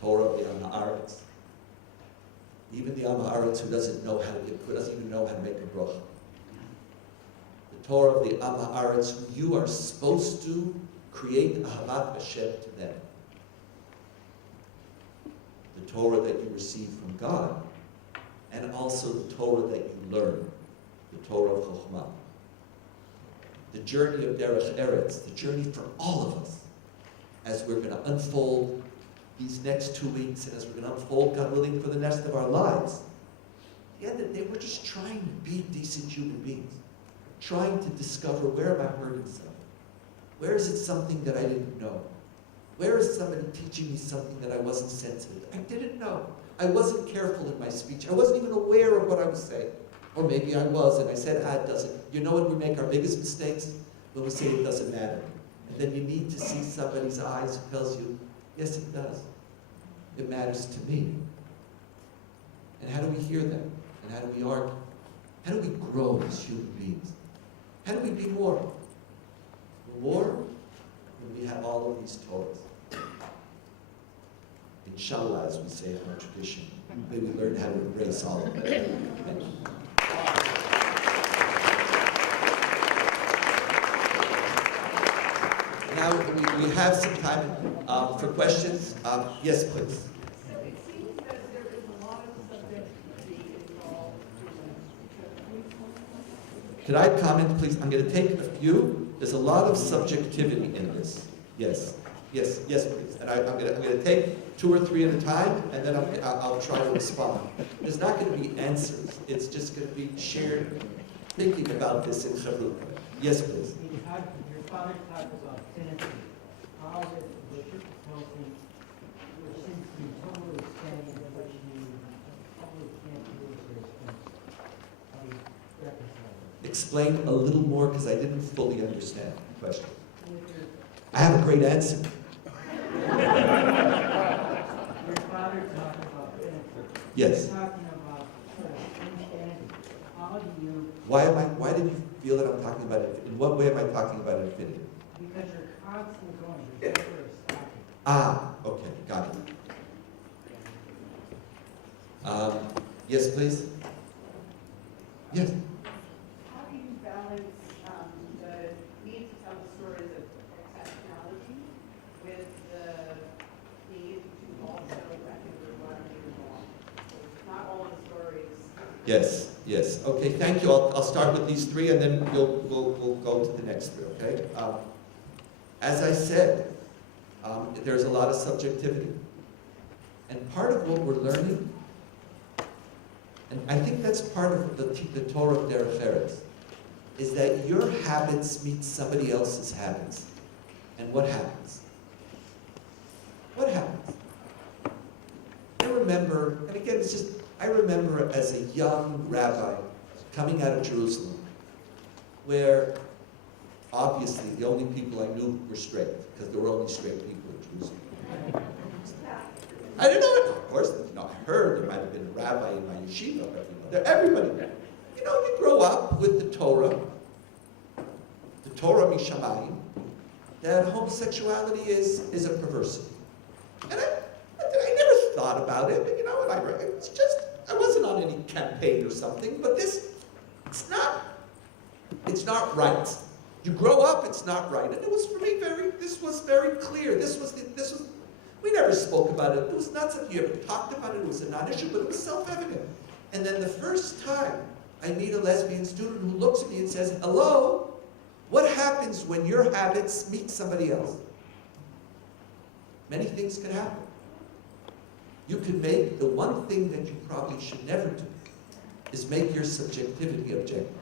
Torah of the Am Haaretz. Even the Am Haaretz who doesn't even know how to make a bracha. The Torah of the Am Haaretz, who you are supposed to create Ahavat Hashem to them. The Torah that you receive from God, and also the Torah that you learn, the Torah of Chokhmah. The journey of Derech Eretz, the journey for all of us, as we're going to unfold these next 2 weeks, and as we're going to unfold, God willing, for the rest of our lives. At the end of the day, we're just trying to be decent human beings, trying to discover, where am I hurting something? Where is it something that I didn't know? Where is somebody teaching me something that I wasn't sensitive? I didn't know. I wasn't careful in my speech. I wasn't even aware of what I was saying. Or maybe I was, and I said, it doesn't. You know when we make our biggest mistakes? When we say it doesn't matter. And then you need to see somebody's eyes who tells you, yes, it does. It matters to me. And how do we hear that? And how do we argue? How do we grow as human beings? How do we be more? More when we have all of these Torahs. Inshallah, as we say in our tradition, may we learn how to embrace all of it. Thank you. Now, we have some time for questions. Yes, please. So it seems that there is a lot of subjectivity involved in Could I comment, please? I'm going to take a few. There's a lot of subjectivity in this. Yes, please. And I'm going to take 2 or 3 at a time, and then I'll try to respond. There's not going to be answers. It's just going to be shared thinking about this in Chavruta. Yes, please. Your father talked about Decency. How is it that your proposing, which seems to be totally standing in what you totally can't do with your expense? How do you reconcile it? Explain a little more because I didn't fully understand the question. With your, I have a great answer. your father talked about Decency. Yes. You're talking about understanding. How do you, Why did you feel that I'm talking about it? In what way am I talking about infinity? because you're constantly going, you're never stopping. Okay, got it. Yes, please. Yes. How do you balance the need to tell stories of exceptionality with the need to also recognize what is wrong? Not all of the stories. Yes. Okay, thank you. I'll start with these 3, and then we'll go to the next 3, okay? As I said, there's a lot of subjectivity. And part of what we're learning, and I think that's part of the Torah of Derech Eretz, is that your habits meet somebody else's habits. And what happens? What happens? I remember, and again, I remember as a young rabbi coming out of Jerusalem, where obviously the only people I knew were straight, because there were only straight people in Jerusalem. I didn't know it, of course. I heard there might have been a rabbi in my yeshiva, but everybody. You grow up with the Torah Mishamayim, that homosexuality is a perversity. And I never thought about it, and it's just, I wasn't on any campaign or something, but it's not right. You grow up, it's not right. And it was for me this was very clear. We never spoke about it. It was not something you ever talked about. It was a non-issue, but it was self-evident. And then the first time I meet a lesbian student who looks at me and says, hello, what happens when your habits meet somebody else? Many things can happen. You can make the one thing that you probably should never do is make your subjectivity objective.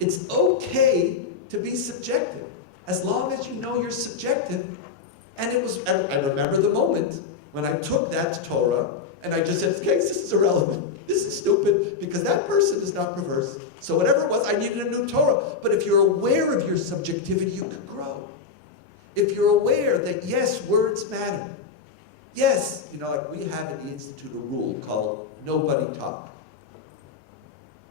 It's okay to be subjective, as long as you know you're subjective. And I remember the moment when I took that Torah and I just said, okay, this is irrelevant. This is stupid because that person is not perverse. So whatever it was, I needed a new Torah. But if you're aware of your subjectivity, you can grow. If you're aware that, yes, words matter. Yes, like we have in the Institute a rule called nobody talk.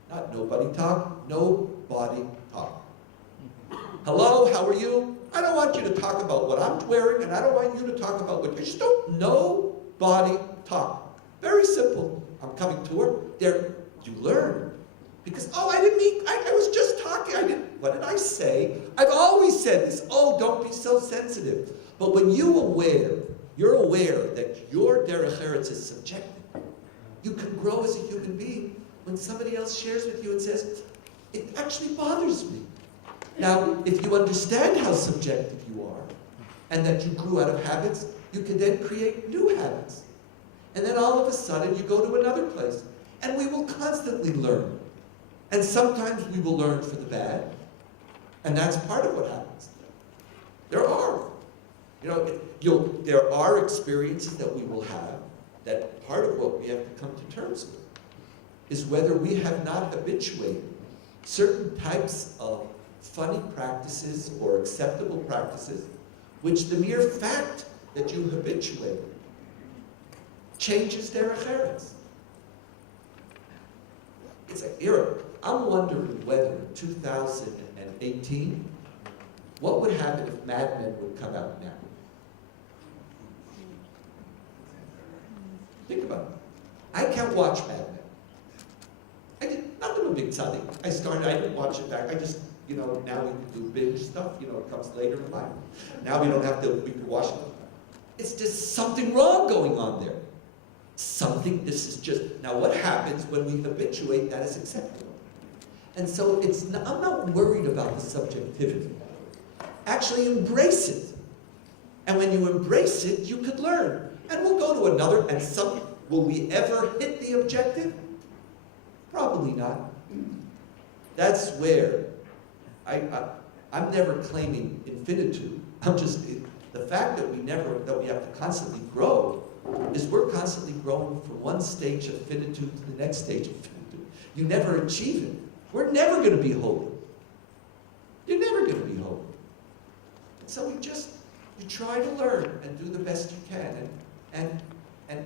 Not nobody talk, nobody talk. Hello, how are you? I don't want you to talk about what I'm wearing, and I don't want you to talk about what you just don't. Nobody talk. Very simple. I'm coming to her. You learn. Because, I was just talking. What did I say? I've always said this. Don't be so sensitive. But when you're aware that your Derech Eretz is subjective, you can grow as a human being when somebody else shares with you and says, it actually bothers me. Now, if you understand how subjective you are, and that you grew out of habits, you can then create new habits. And then all of a sudden, you go to another place. And we will constantly learn. And sometimes we will learn for the bad. And that's part of what happens. There are experiences that we will have that part of what we have to come to terms with is whether we have not habituated certain types of funny practices or acceptable practices, which the mere fact that you habituate changes Derech Eretz. It's like, I'm wondering whether in 2018, what would happen if Mad Men would come out now? Think about it. I can't watch Mad Men. Not that I'm a big tzaddik. I didn't watch it back. I just, now we can do binge stuff, it comes later in life. Now we don't have to, we can wash it. It's just something wrong going on there. Now what happens when we habituate that as acceptable? And so I'm not worried about the subjectivity. Actually embrace it. And when you embrace it, you could learn. And we'll go to another, will we ever hit the objective? Probably not. That's where I'm never claiming infinitude. The fact that we have to constantly grow is we're constantly growing from one stage of finitude to the next stage of finitude. You never achieve it. We're never going to be holy. You're never going to be holy. And so you try to learn and do the best you can. And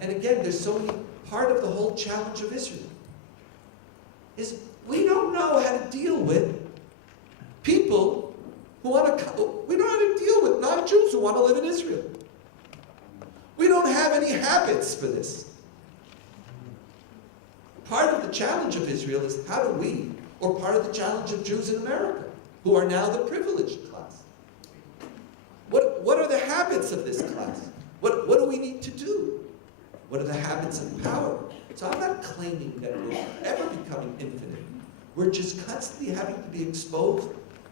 again, there's so many, part of the whole challenge of Israel is we don't know how to deal with people who we don't know how to deal with non-Jews who want to live in Israel. We don't have any habits for this. Part of the challenge of Israel is how do we, or part of the challenge of Jews in America, who are now the privileged class. What are the habits of this class? What do we need to do? What are the habits of power? So I'm not claiming that we're ever becoming infinite. We're just constantly having to be exposed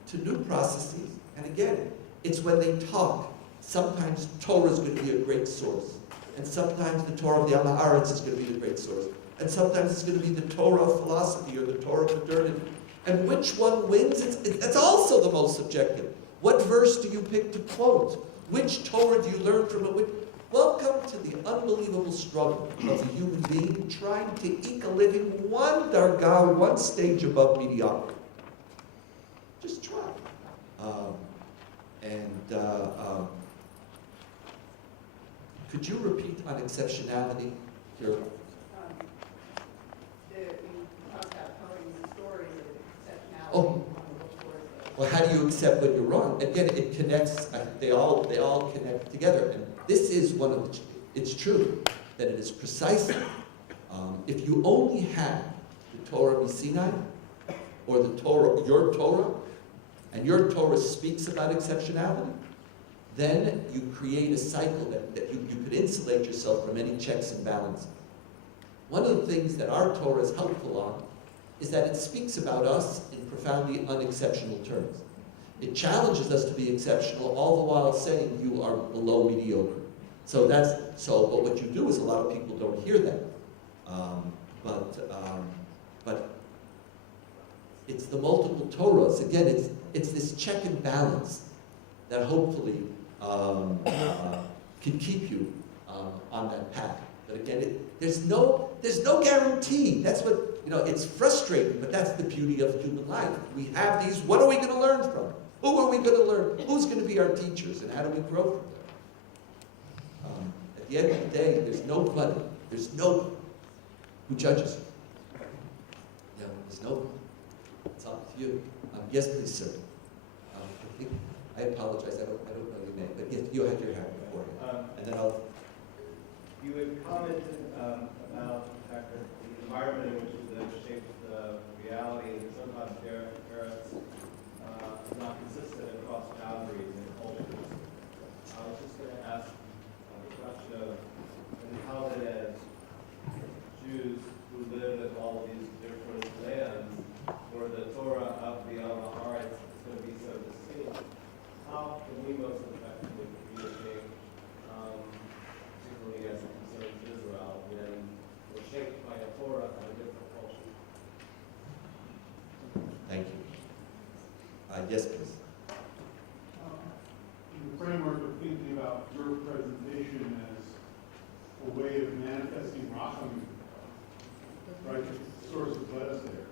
to new processes. And again, it's when they talk. Sometimes Torah is going to be a great source. And sometimes the Torah of the Eretz is going to be the great source. And sometimes it's going to be the Torah of philosophy or the Torah of modernity. And which one wins? That's also the most subjective. What verse do you pick to quote? Which Torah do you learn from it? Welcome to the unbelievable struggle of a human being trying to eke a living one dargah, one stage above mediocrity. Just try. Could you repeat on exceptionality here? You talked about telling the story of exceptionality. Oh. Well, how do you accept when you're wrong? Again, it connects. They all connect together. And this is one of the. It's true that it is precisely if you only had the Torah Sinai or the Torah, your Torah, and your Torah speaks about exceptionality, then you create a cycle that you could insulate yourself from any checks and balances. One of the things that our Torah is helpful on is that it speaks about us in profoundly unexceptional terms. It challenges us to be exceptional, all the while saying you are below mediocre. But what you do is a lot of people don't hear that. But it's the multiple Torahs. Again, it's this check and balance that hopefully can keep you on that path. But again, there's no guarantee. That's what. It's frustrating, but that's the beauty of human life. We have these, what are we going to learn from? Who are we going to learn? Who's going to be our teachers, and how do we grow from there? At the end of the day, there's nobody who judges you. There's nobody. It's up to you. Yes, please, sir. I apologize, I don't know your name, but yes, you had your hand before. And then I'll... You had commented about the fact that the environment in which shapes the reality, and sometimes Eretz is not consistent across boundaries and cultures. I was just going to ask the question of how then as Jews who live in all of these different lands, where the Torah of the Eretz is going to be so distinct, how can we most effectively communicate, particularly as it concerns Israel, when we're shaped by a Torah and a different culture? Thank you. Yes, please. In the framework of thinking about your presentation as a way of manifesting Rachamim, right? The source has led us there.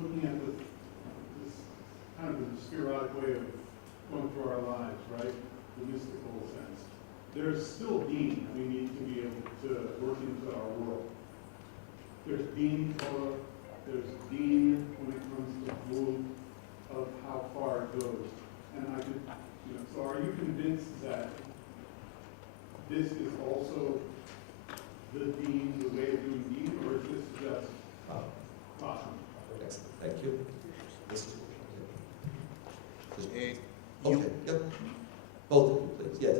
Looking at this kind of a spherotic way of going through our lives, right? The mystical sense. There's still Deen we need to be able to work into our world. There's Deen Torah, there's Deen when it comes to the move of how far it goes. And so are you convinced that this is also the Deen, the way of doing Deen, or is this just Rachamim? Excellent. Thank you. This is- You- Okay, yep. Both of you, please, yes.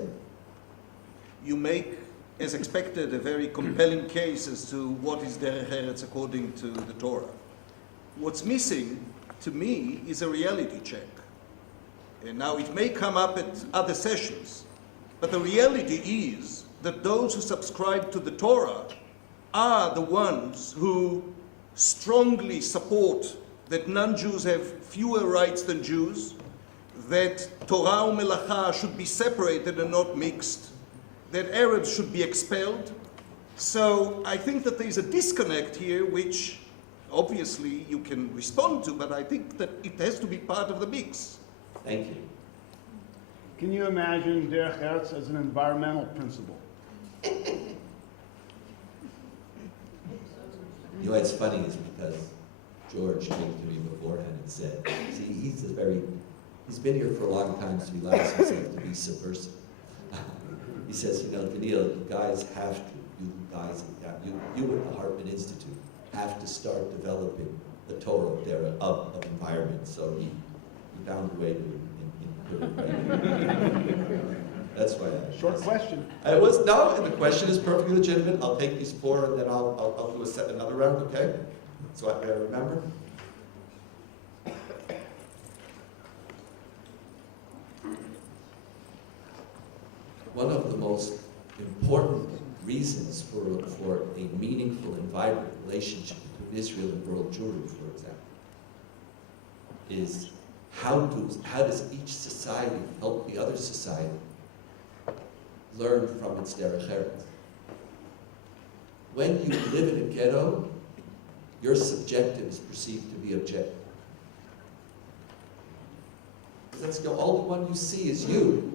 You make, as expected, a very compelling case as to what is Derech Eretz according to the Torah. What's missing, to me, is a reality check. And now it may come up at other sessions, but the reality is that those who subscribe to the Torah are the ones who strongly support that non-Jews have fewer rights than Jews, that Torah and Melacha should be separated and not mixed, that Arabs should be expelled. So I think that there is a disconnect here which obviously you can respond to, but I think that it has to be part of the mix. Thank you. Can you imagine Derech Eretz as an environmental principle? You know what's funny is because George came to me beforehand and said, see, he's been here for a long time, so he allows himself to be subversive. He says, Donniel, you guys have to, you at the Hartman Institute have to start developing the Torah of environment. So he found a way to put it right. That's why I Short question. and the question is perfectly legitimate. I'll take these four and then I'll do another round, okay? So I remember. One of the most important reasons for a meaningful and vibrant relationship between Israel and world Jewry, for example, is how does each society help the other society learn from its Derech Eretz? When you live in a ghetto, your subjective is perceived to be objective. That's the only one you see is you.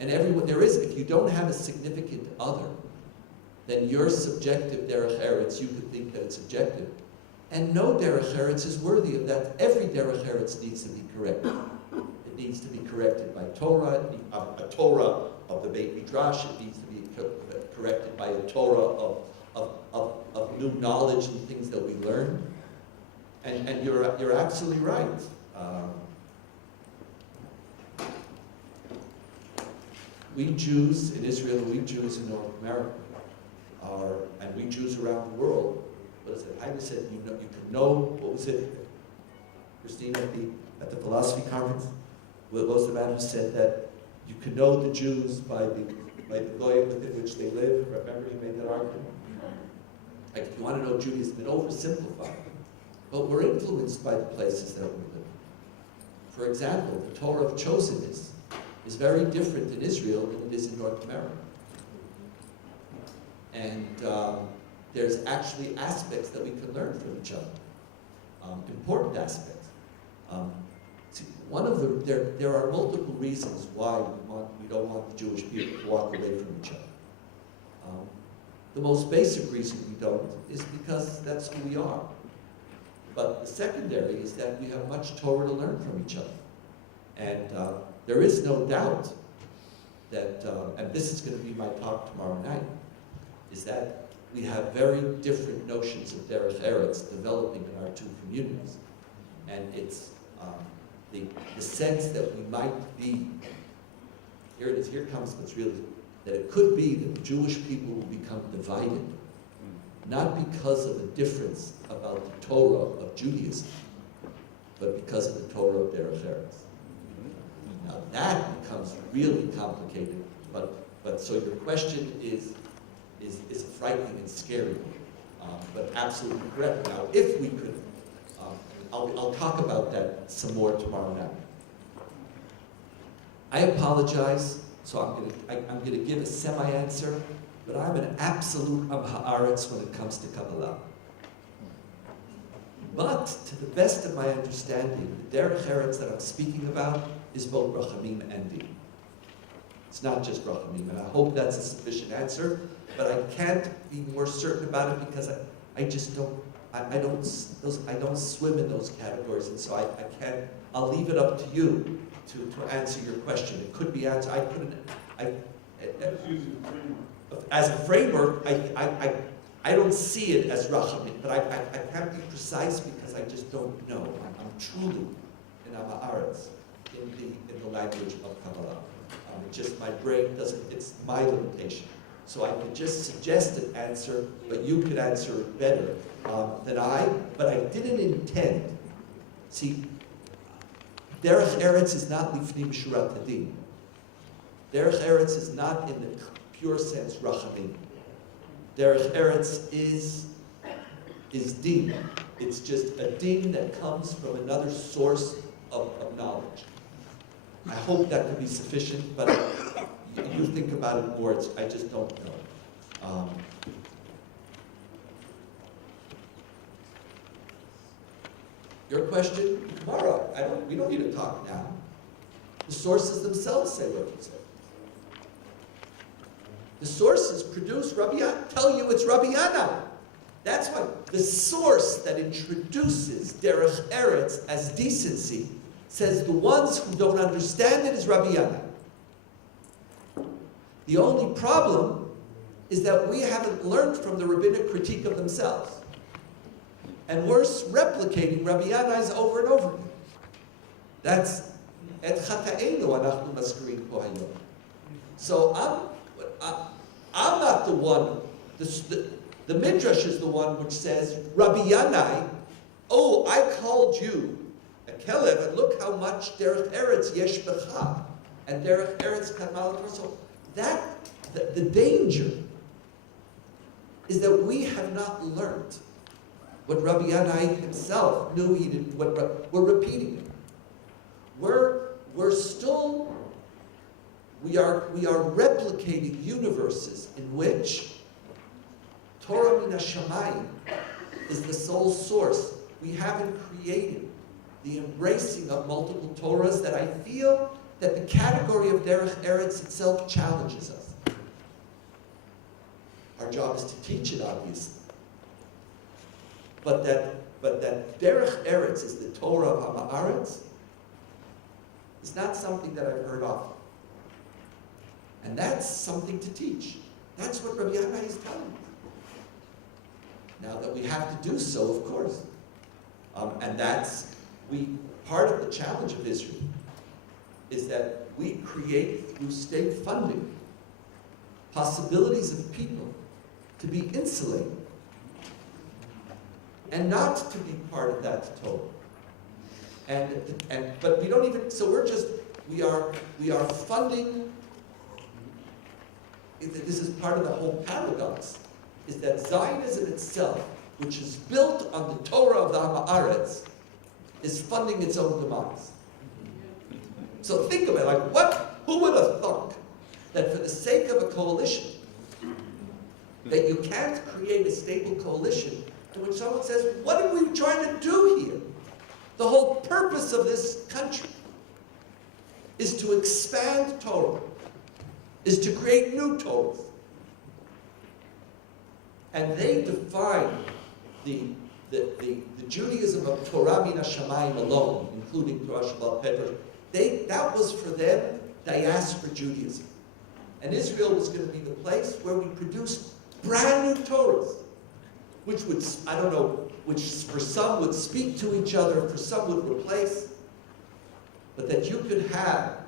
And everyone there is, if you don't have a significant other, then your subjective Derech Eretz, you could think that it's objective. And no Derech Eretz is worthy of that. Every Derech Eretz needs to be corrected. It needs to be corrected by Torah, a Torah of the Beit Midrash. It needs to be corrected by a Torah of new knowledge and things that we learn. And you're absolutely right. We Jews in Israel, we Jews in North America, and we Jews around the world, what is it? Heidi said, you can know, what was it, Christine, at the philosophy conference? What was the man who said that you can know the Jews by the goyim within which they live? Remember, he made that argument? Like, if you want to know Judaism, it's been oversimplified. But we're influenced by the places that we live. For example, the Torah of chosenness is very different in Israel than it is in North America. And there's actually aspects that we can learn from each other, important aspects. There are multiple reasons why we don't want the Jewish people to walk away from each other. The most basic reason we don't is because that's who we are. But the secondary is that we have much Torah to learn from each other. And there is no doubt that, and this is going to be my talk tomorrow night, is that we have very different notions of Derech Eretz developing in our two communities. And it's the sense that we might be, here it is, here comes what's really, that it could be that the Jewish people will become divided, not because of a difference about the Torah of Judaism, but because of the Torah of Derech Eretz. Now that becomes really complicated, but so your question is frightening and scary, but absolutely correct. Now, if we could, I'll talk about that some more tomorrow night. I apologize, so I'm going to give a semi-answer, but I'm an absolute haaretz when it comes to Kabbalah. But to the best of my understanding, the Derech Eretz that I'm speaking about is both Rachamim and Din. It's not just Rachamim, and I hope that's a sufficient answer, but I can't be more certain about it because I just don't, I don't swim in those categories, and so I can't, I'll leave it up to you to answer your question. It could be answered, Just using the framework. as a framework, I don't see it as Rachamim, but I can't be precise because I just don't know. I'm truly Ha'aretz in the language of Kabbalah. It's just my brain doesn't, it's my limitation. So I could just suggest an answer, but you could answer it better than I, but I didn't intend. See, Derech Eretz is not Lifnim Shurat Hadin. Derech Eretz is not in the pure sense Rachamim. Derech Eretz is din. It's just a din that comes from another source of knowledge. I hope that could be sufficient, but you think about it more. I just don't know. Your question tomorrow. We don't need to talk now. The sources themselves say what you say. The sources produce tell you it's Rabbi Yana. That's what the source that introduces Derech Eretz as decency says the ones who don't understand it is Rabbi Yana. The only problem is that we haven't learned from the rabbinic critique of themselves. And we're replicating Rabbi Yanai's over and over again. That's et chata'enu anachnu maskirin po hayom. So I'm not the one, the Midrash is the one which says, Rabbi Yanai, oh, I called you a Kelev, and look how much Derech Eretz yesh becha, and Derech Eretz Kadma. So that, the danger is that we have not learned what Rabbi Yanai himself knew he didn't, we're repeating it. We are replicating universes in which Torah min hashamayim is the sole source. We haven't created the embracing of multiple Torahs that I feel that the category of Derech Eretz itself challenges us. Our job is to teach it, obviously. But that Derech Eretz is the Torah of Ha'aretz is not something that I've heard of. And that's something to teach. That's what Rabbi Yanai is telling me. Now that we have to do so, of course. And part of the challenge of Israel is that we create through state funding possibilities of people to be insulated and not to be part of that Torah. But we don't even, so we are funding. This is part of the whole paradox, is that Zionism itself, which is built on the Torah of the Ha'aretz, is funding its own demise. So think about it, who would have thought that for the sake of a coalition, that you can't create a stable coalition in which someone says, what are we trying to do here? The whole purpose of this country is to expand Torah, is to create new Torahs. And they define the Judaism of Torah min hashamayim alone, including Torah Shabbat Pedrash. That was for them diaspora Judaism. And Israel was going to be the place where we produced brand new Torahs, which would, which for some would speak to each other, for some would replace, but that you could have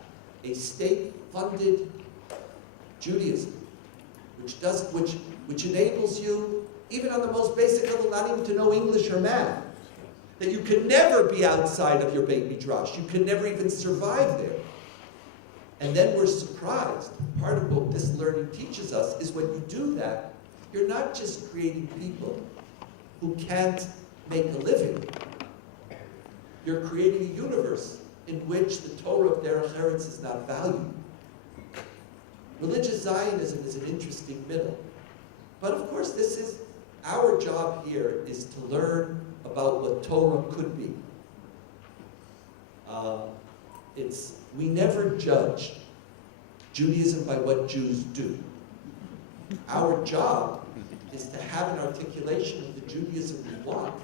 a state-funded Judaism, which enables you, even on the most basic level, not even to know English or math. That you can never be outside of your Beit Midrash. You can never even survive there. And then we're surprised. Part of what this learning teaches us is when you do that, you're not just creating people who can't make a living. You're creating a universe in which the Torah of Derech Eretz is not valued. Religious Zionism is an interesting middle. But of course, our job here is to learn about what Torah could be. We never judge Judaism by what Jews do. Our job is to have an articulation of the Judaism we want,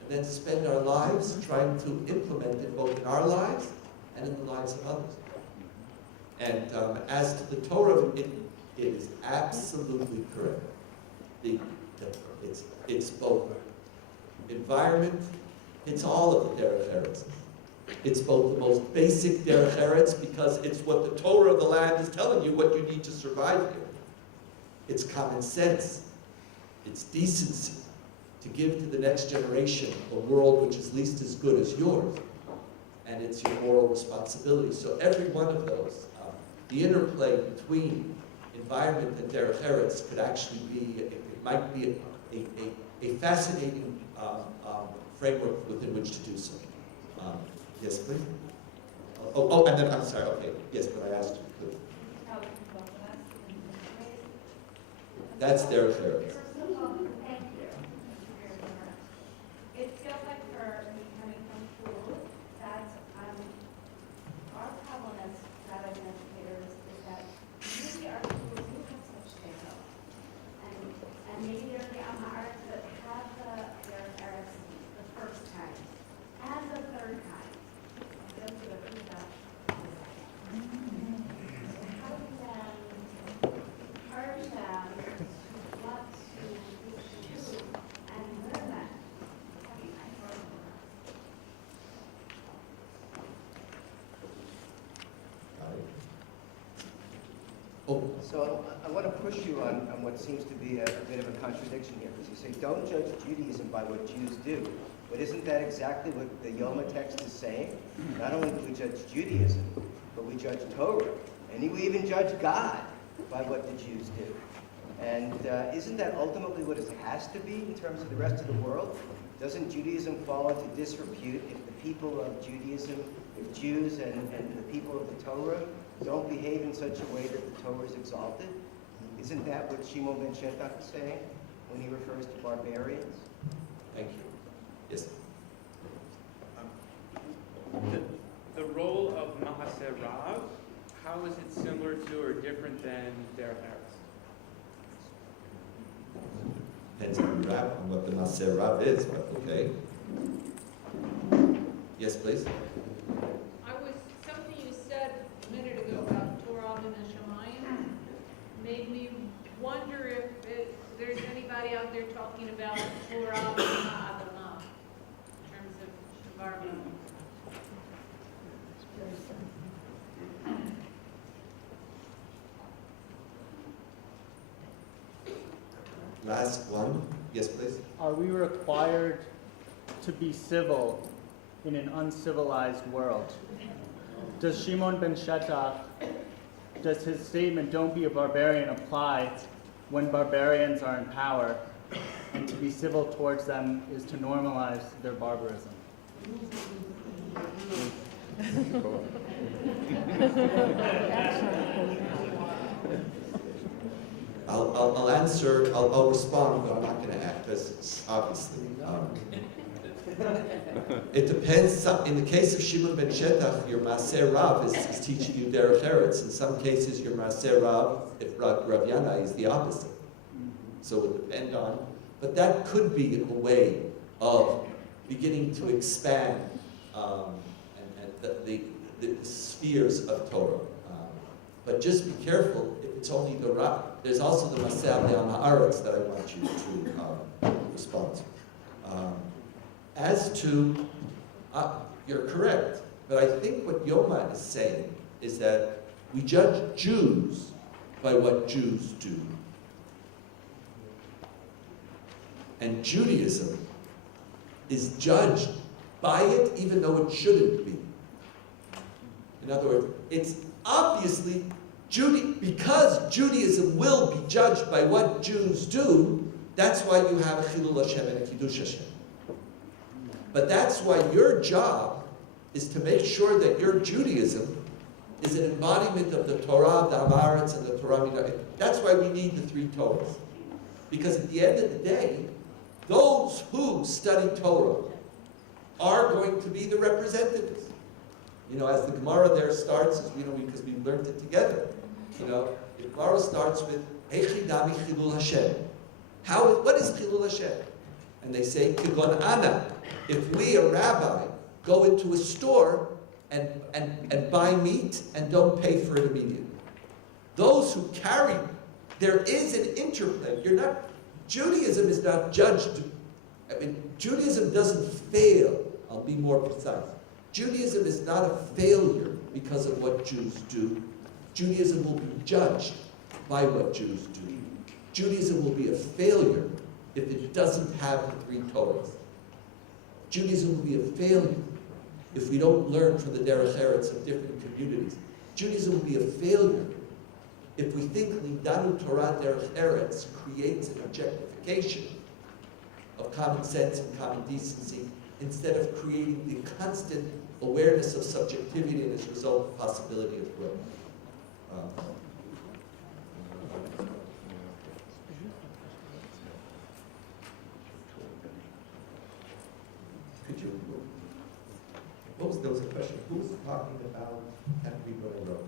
and then spend our lives trying to implement it both in our lives and in the lives of others. And as to the Torah, it is absolutely correct. It's both environment, it's all of the Derech Eretz. It's both the most basic Derech Eretz because it's what the Torah of the land is telling you what you need to survive here. It's common sense. It's decency to give to the next generation a world which is least as good as yours. And it's your moral responsibility. So every one of those, the interplay between environment and Derech Eretz could actually be, it might be a fascinating framework within which to do so. Yes, please? And then, I'm sorry, okay. Yes, but I asked you. That's Derech Eretz. It feels like for me coming from school that our problem as rabbinic educators is that maybe our schools do have such data, and maybe they're the Amharic that have their Eretz the first time and the third time. Those are the two that. How do we then encourage them what to do and learn that? Oh, So I want to push you on what seems to be a bit of a contradiction here, because you say, don't judge Judaism by what Jews do. But isn't that exactly what the Yoma text is saying? Not only do we judge Judaism, but we judge Torah. And we even judge God by what the Jews do. And isn't that ultimately what it has to be in terms of the rest of the world? Doesn't Judaism fall into disrepute if the people of Judaism, if Jews and the people of the Torah don't behave in such a way that the Torah is exalted? Isn't that what Shimon ben Shetach is saying when he refers to barbarians? thank you. Yes. The role of Mahaser Rav, how is it similar to or different than Derech Eretz? Depends on the Rav, on what the Maser Rav is, but okay. Yes, please. Something you said a minute ago about Torah and Shemayim made me wonder if there's anybody out there talking about Torah and Adonai in terms of environment. Last one. Yes, please. Are we required to be civil in an uncivilized world? Does Shimon ben Shetach, does his statement, don't be a barbarian, apply when barbarians are in power, and to be civil towards them is to normalize their barbarism? I'll answer, I'll respond, but I'm not going to act, because obviously. It depends. In the case of Shimon ben Shetach, your Maser Rav is teaching you Derech Eretz. In some cases, your Maser Rav, if Rav Yanai, is the opposite. So it would depend on. But that could be a way of beginning to expand the spheres of Torah. But just be careful if it's only the Rav. There's also the Maser Ha'aretz that I want you to respond to. As to, you're correct, but I think what Yoma is saying is that we judge Jews by what Jews do. And Judaism is judged by it even though it shouldn't be. In other words, it's obviously, because Judaism will be judged by what Jews do, that's why you have a Chilul Hashem and a Kiddush Hashem. But that's why your job is to make sure that your Judaism is an embodiment of the Torah, the Haaretz, and the Torah Midah. That's why we need the three Torahs. Because at the end of the day, those who study Torah are going to be the representatives. You know, as the Gemara there starts, because we learned it together. You know, the Gemara starts with Echidami Chilul Hashem. What is Chilul Hashem? And they say, Kigon Ana. If we, a rabbi, go into a store and buy meat and don't pay for it immediately. Those who carry, there is an interplay. Judaism is not judged. Judaism doesn't fail. I'll be more precise. Judaism is not a failure because of what Jews do. Judaism will be judged by what Jews do. Judaism will be a failure if it doesn't have the three Torahs. Judaism will be a failure if we don't learn from the Derech Eretz of different communities. Judaism will be a failure if we think Lidanu Torah Derech Eretz creates an objectification of common sense and common decency instead of creating the constant awareness of subjectivity and as a result the possibility of growth. Could you, there was a question, who was talking about, can't read what I wrote.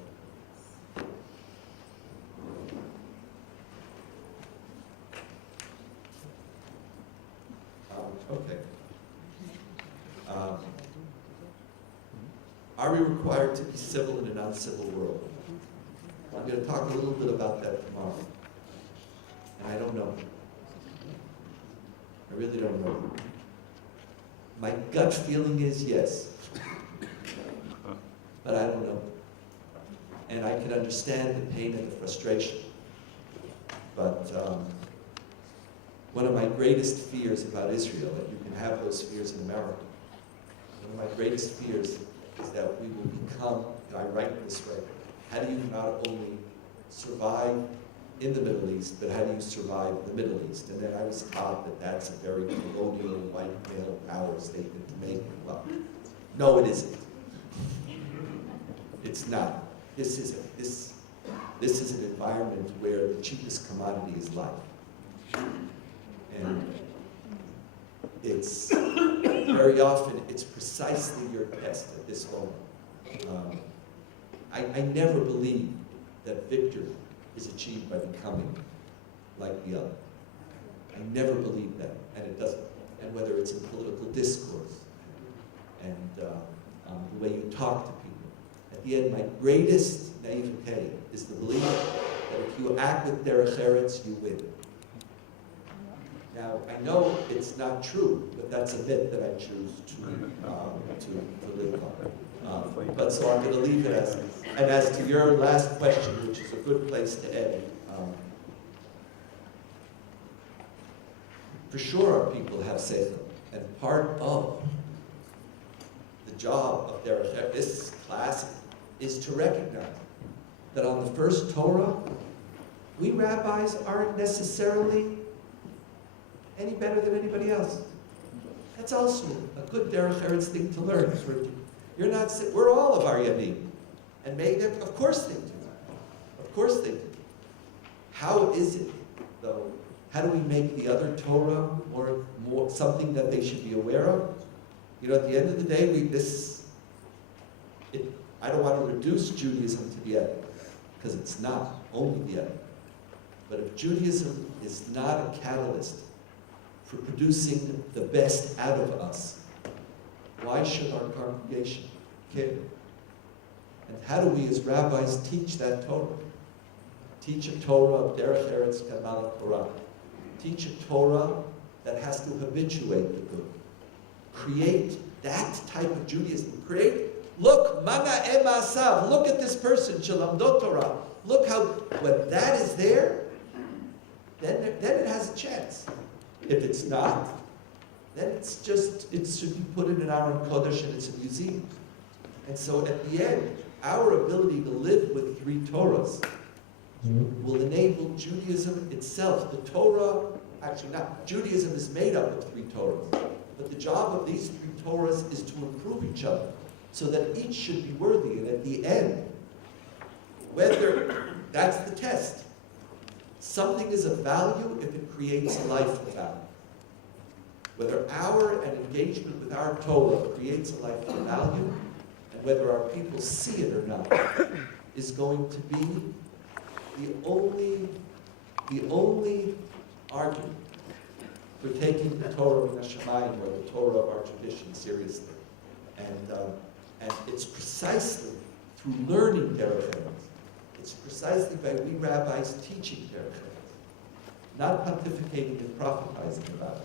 Okay. Are we required to be civil in an uncivil world? I'm going to talk a little bit about that tomorrow. And I don't know. I really don't know. My gut feeling is yes. But I don't know. And I can understand the pain and the frustration. But one of my greatest fears about Israel, and you can have those fears in America, one of my greatest fears is that we will become, and I write this way, how do you not only survive in the Middle East, but how do you survive the Middle East? And then I was taught that that's a very colonial, white male power statement to make. Well, no, it isn't. It's not. This is an environment where the cheapest commodity is life. And it's very often, it's precisely your test at this moment. I never believed that victory is achieved by becoming like the other. I never believed that, and it doesn't. And whether it's in political discourse and the way you talk to people, at the end, my greatest naivete is the belief that if you act with Derech Eretz, you win. Now, I know it's not true, but that's a myth that I choose to live on. But so I'm going to leave it as, and as to your last question, which is a good place to end, for sure our people have seichel, and part of the job of Derech, this class, is to recognize that on the first Torah, we rabbis aren't necessarily any better than anybody else. That's also a good Derech Eretz thing to learn. You're not, we're all of our Yanim. And make them, of course they do. Of course they do. How is it, though? How do we make the other Torah more something that they should be aware of? You know, at the end of the day, I don't want to reduce Judaism to the end, because it's not only the end. But if Judaism is not a catalyst for producing the best out of us, why should our congregation care? And how do we as rabbis teach that Torah? Teach a Torah of Derech Eretz Kadma Torah. Teach a Torah that has to habituate the good. Create that type of Judaism. Look, Mana Emasav, look at this person, Shalom Torah. Look how, when that is there, then it has a chance. If it's not, then it's just, it should be put in an Aron Kodesh and it's a museum. And so at the end, our ability to live with three Torahs will enable Judaism itself. The Torah, actually not, Judaism is made up of three Torahs. But the job of these three Torahs is to improve each other so that each should be worthy. And at the end, whether, that's the test. Something is of value if it creates a life of value. Whether our engagement with our Torah creates a life of value, and whether our people see it or not, is going to be the only argument for taking the Torah of Hashemayim or the Torah of our tradition seriously. And it's precisely through learning Derech Eretz. It's precisely by we rabbis teaching Derech Eretz, not pontificating and prophetizing about it,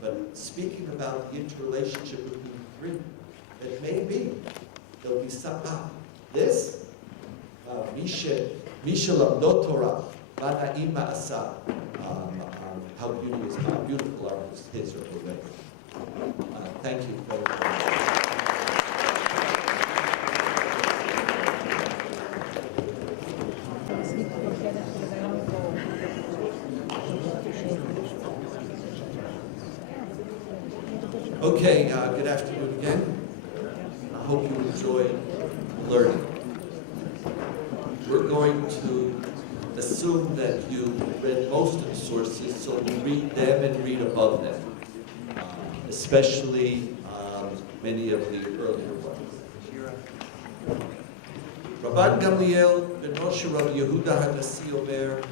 but speaking about the interrelationship between the three, that maybe there'll be some, this, Misha Lamdot Torah, Mana'im Ma'asa, how beautiful are his or her way. Thank you very much. Okay, good afternoon again. I hope you enjoyed learning. We're going to assume that you read most of the sources, so we'll read them and read above them, especially many of the earlier ones. Rabban Gamliel ben Moshe Rabbi Yehuda HaNasi Omer,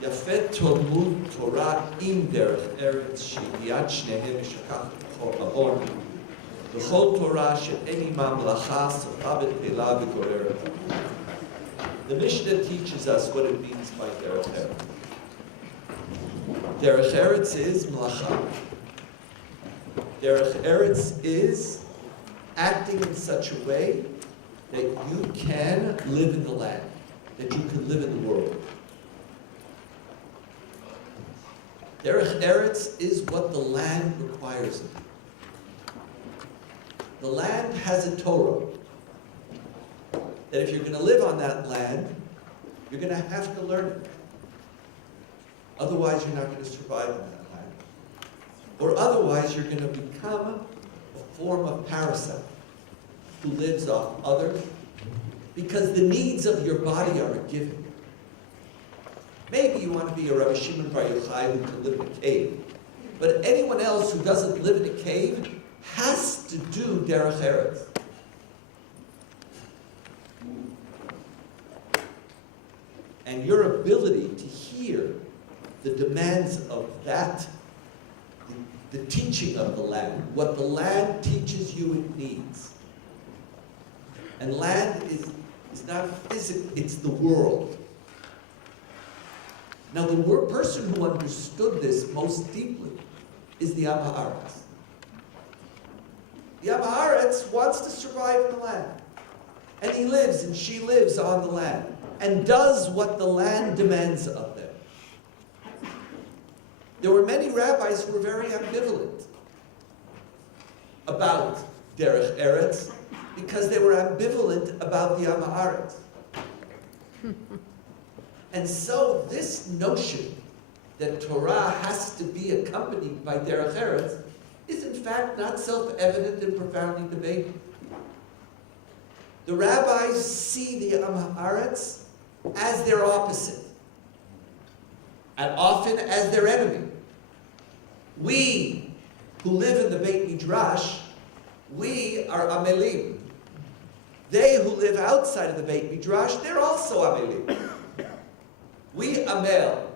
Yafet Talmud Torah im Derech Eretz Sheyat Shnehem Shekach Ahon V'chol Torah she'en imam melacha socha v'tela v'goreret. The Mishnah teaches us what it means by Derech Eretz. Derech Eretz is melacha. Derech Eretz is acting in such a way that you can live in the land, that you can live in the world. Derech Eretz is what the land requires of you. The land has a Torah, that if you're going to live on that land, you're going to have to learn it. Otherwise, you're not going to survive on that land. Or otherwise, you're going to become a form of parasite who lives off others, because the needs of your body are a given. Maybe you want to be a Rabbi Shimon Bar Yochai who can live in a cave, but anyone else who doesn't live in a cave has to do Derech Eretz. And your ability to hear the demands of that, the teaching of the land, what the land teaches you it needs. And land is not physical, it's the world. Now the person who understood this most deeply is the Am Haaretz. The Am Haaretz wants to survive in the land. And he lives and she lives on the land and does what the land demands of them. There were many rabbis who were very ambivalent about Derech Eretz because they were ambivalent about the Am Haaretz. And so this notion that Torah has to be accompanied by Derech Eretz is in fact not self-evident and profoundly debated. The rabbis see the Am Haaretz as their opposite, and often as their enemy. We, who live in the Beit Midrash, we are Amelim. They who live outside of the Beit Midrash, they're also Amelim. We Amel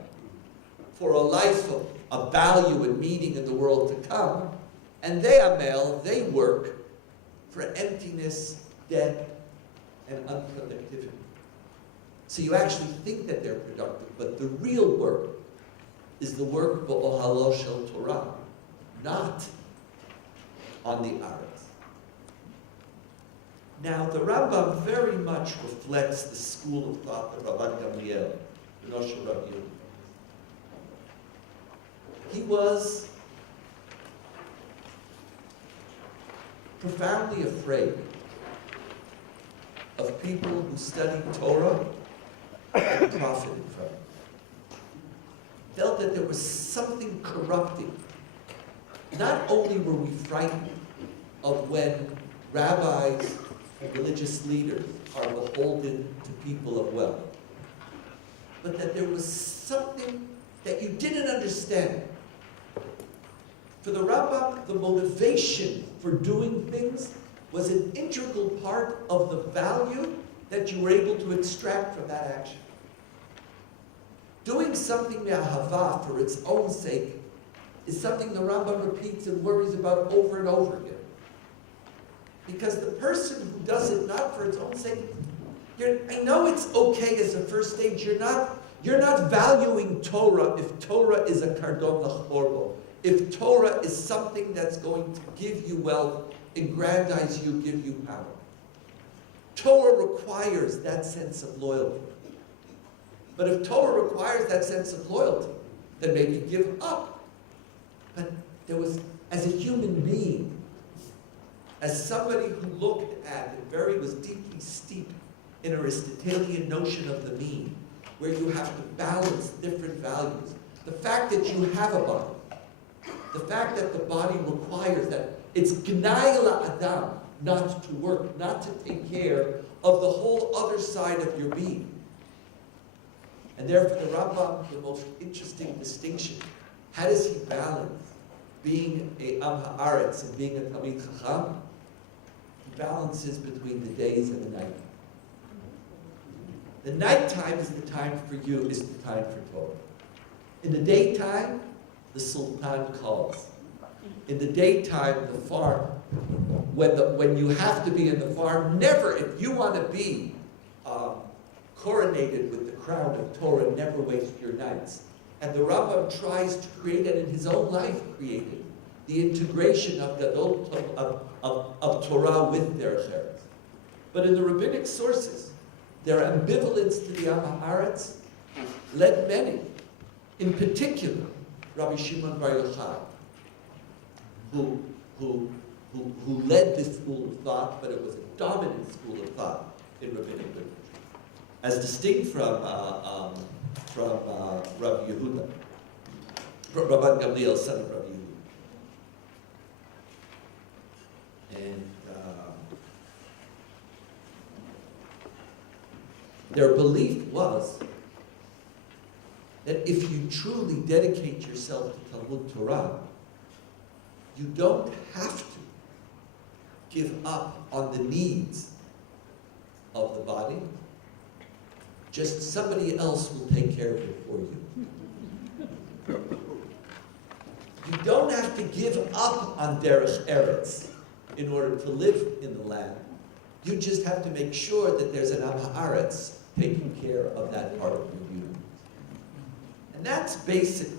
for a life of value and meaning in the world to come, and they Amel, they work for emptiness, death, and unproductivity. So you actually think that they're productive, but the real work is the work b'ohalo shel Torah, not on the Eretz. Now the Rambam very much reflects the school of thought of Rabban Gamliel, Moshe Rabbi Yehuda. He was profoundly afraid of people who studied Torah and profited from it. Felt that there was something corrupting. Not only were we frightened of when rabbis and religious leaders are beholden to people of wealth, but that there was something that you didn't understand. For the Rambam, the motivation for doing things was an integral part of the value that you were able to extract from that action. Doing something me'ahava for its own sake is something the Rambam repeats and worries about over and over again. Because the person who does it not for its own sake, I know it's okay as a first stage. You're not valuing Torah if Torah is a kardon l'chorbo. If Torah is something that's going to give you wealth aggrandize you, give you power. Torah requires that sense of loyalty. But if Torah requires that sense of loyalty, then maybe give up. But there was, as a human being, as somebody who looked at and was deeply steeped in an Aristotelian notion of the mean, where you have to balance different values. The fact that you have a body, the fact that the body requires that, it's gnai la'adam, not to work, not to take care of the whole other side of your being. And therefore the Rambam, the most interesting distinction, how does he balance being a Am Haaretz and being a Talmid Chacham? He balances between the days and the night. The nighttime is the time for you, is the time for Torah. In the daytime, the Sultan calls. In the daytime, the farm, when you have to be in the farm, never, if you want to be coronated with the crown of Torah, never waste your nights. And the Rambam tries to create, and in his own life created, the integration of of Torah with Derech Eretz. But in the rabbinic sources, their ambivalence to the Am Haaretz led many, in particular, Rabbi Shimon Bar Yochai, who led this school of thought, but it was a dominant school of thought in rabbinic literature, as distinct from Rabbi Yehuda, Rabban Gamliel, son of Rabbi Yehuda. And their belief was that if you truly dedicate yourself to Talmud Torah, you don't have to give up on the needs of the body. Just somebody else will take care of it for you. You don't have to give up on Derech Eretz in order to live in the land. You just have to make sure that there's an Am Haaretz taking care of that part of your universe. And that's basically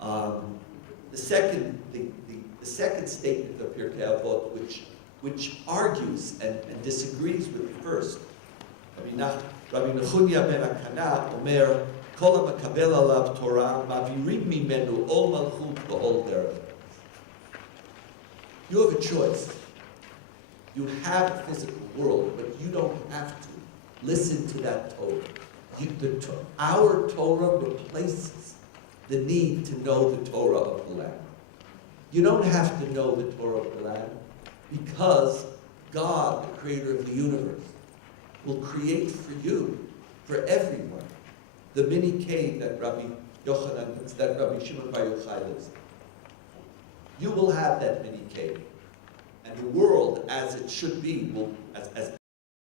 the second statement of Pirkei Avot, which argues and disagrees with the first. Rabbi Nechunya ben Akana Omer, Kol HaMakabel Alav Torah, Mavirim Mimenu Ol Malchut V'Ol Derech. You have a choice. You have a physical world, but you don't have to listen to that Torah. Our Torah replaces the need to know the Torah of the land. You don't have to know the Torah of the land because God, the creator of the universe, will create for you, for everyone, the mini cave that Rabbi Shimon Bar Yochai lives in. You will have that mini cave. And the world, as it should be, will, as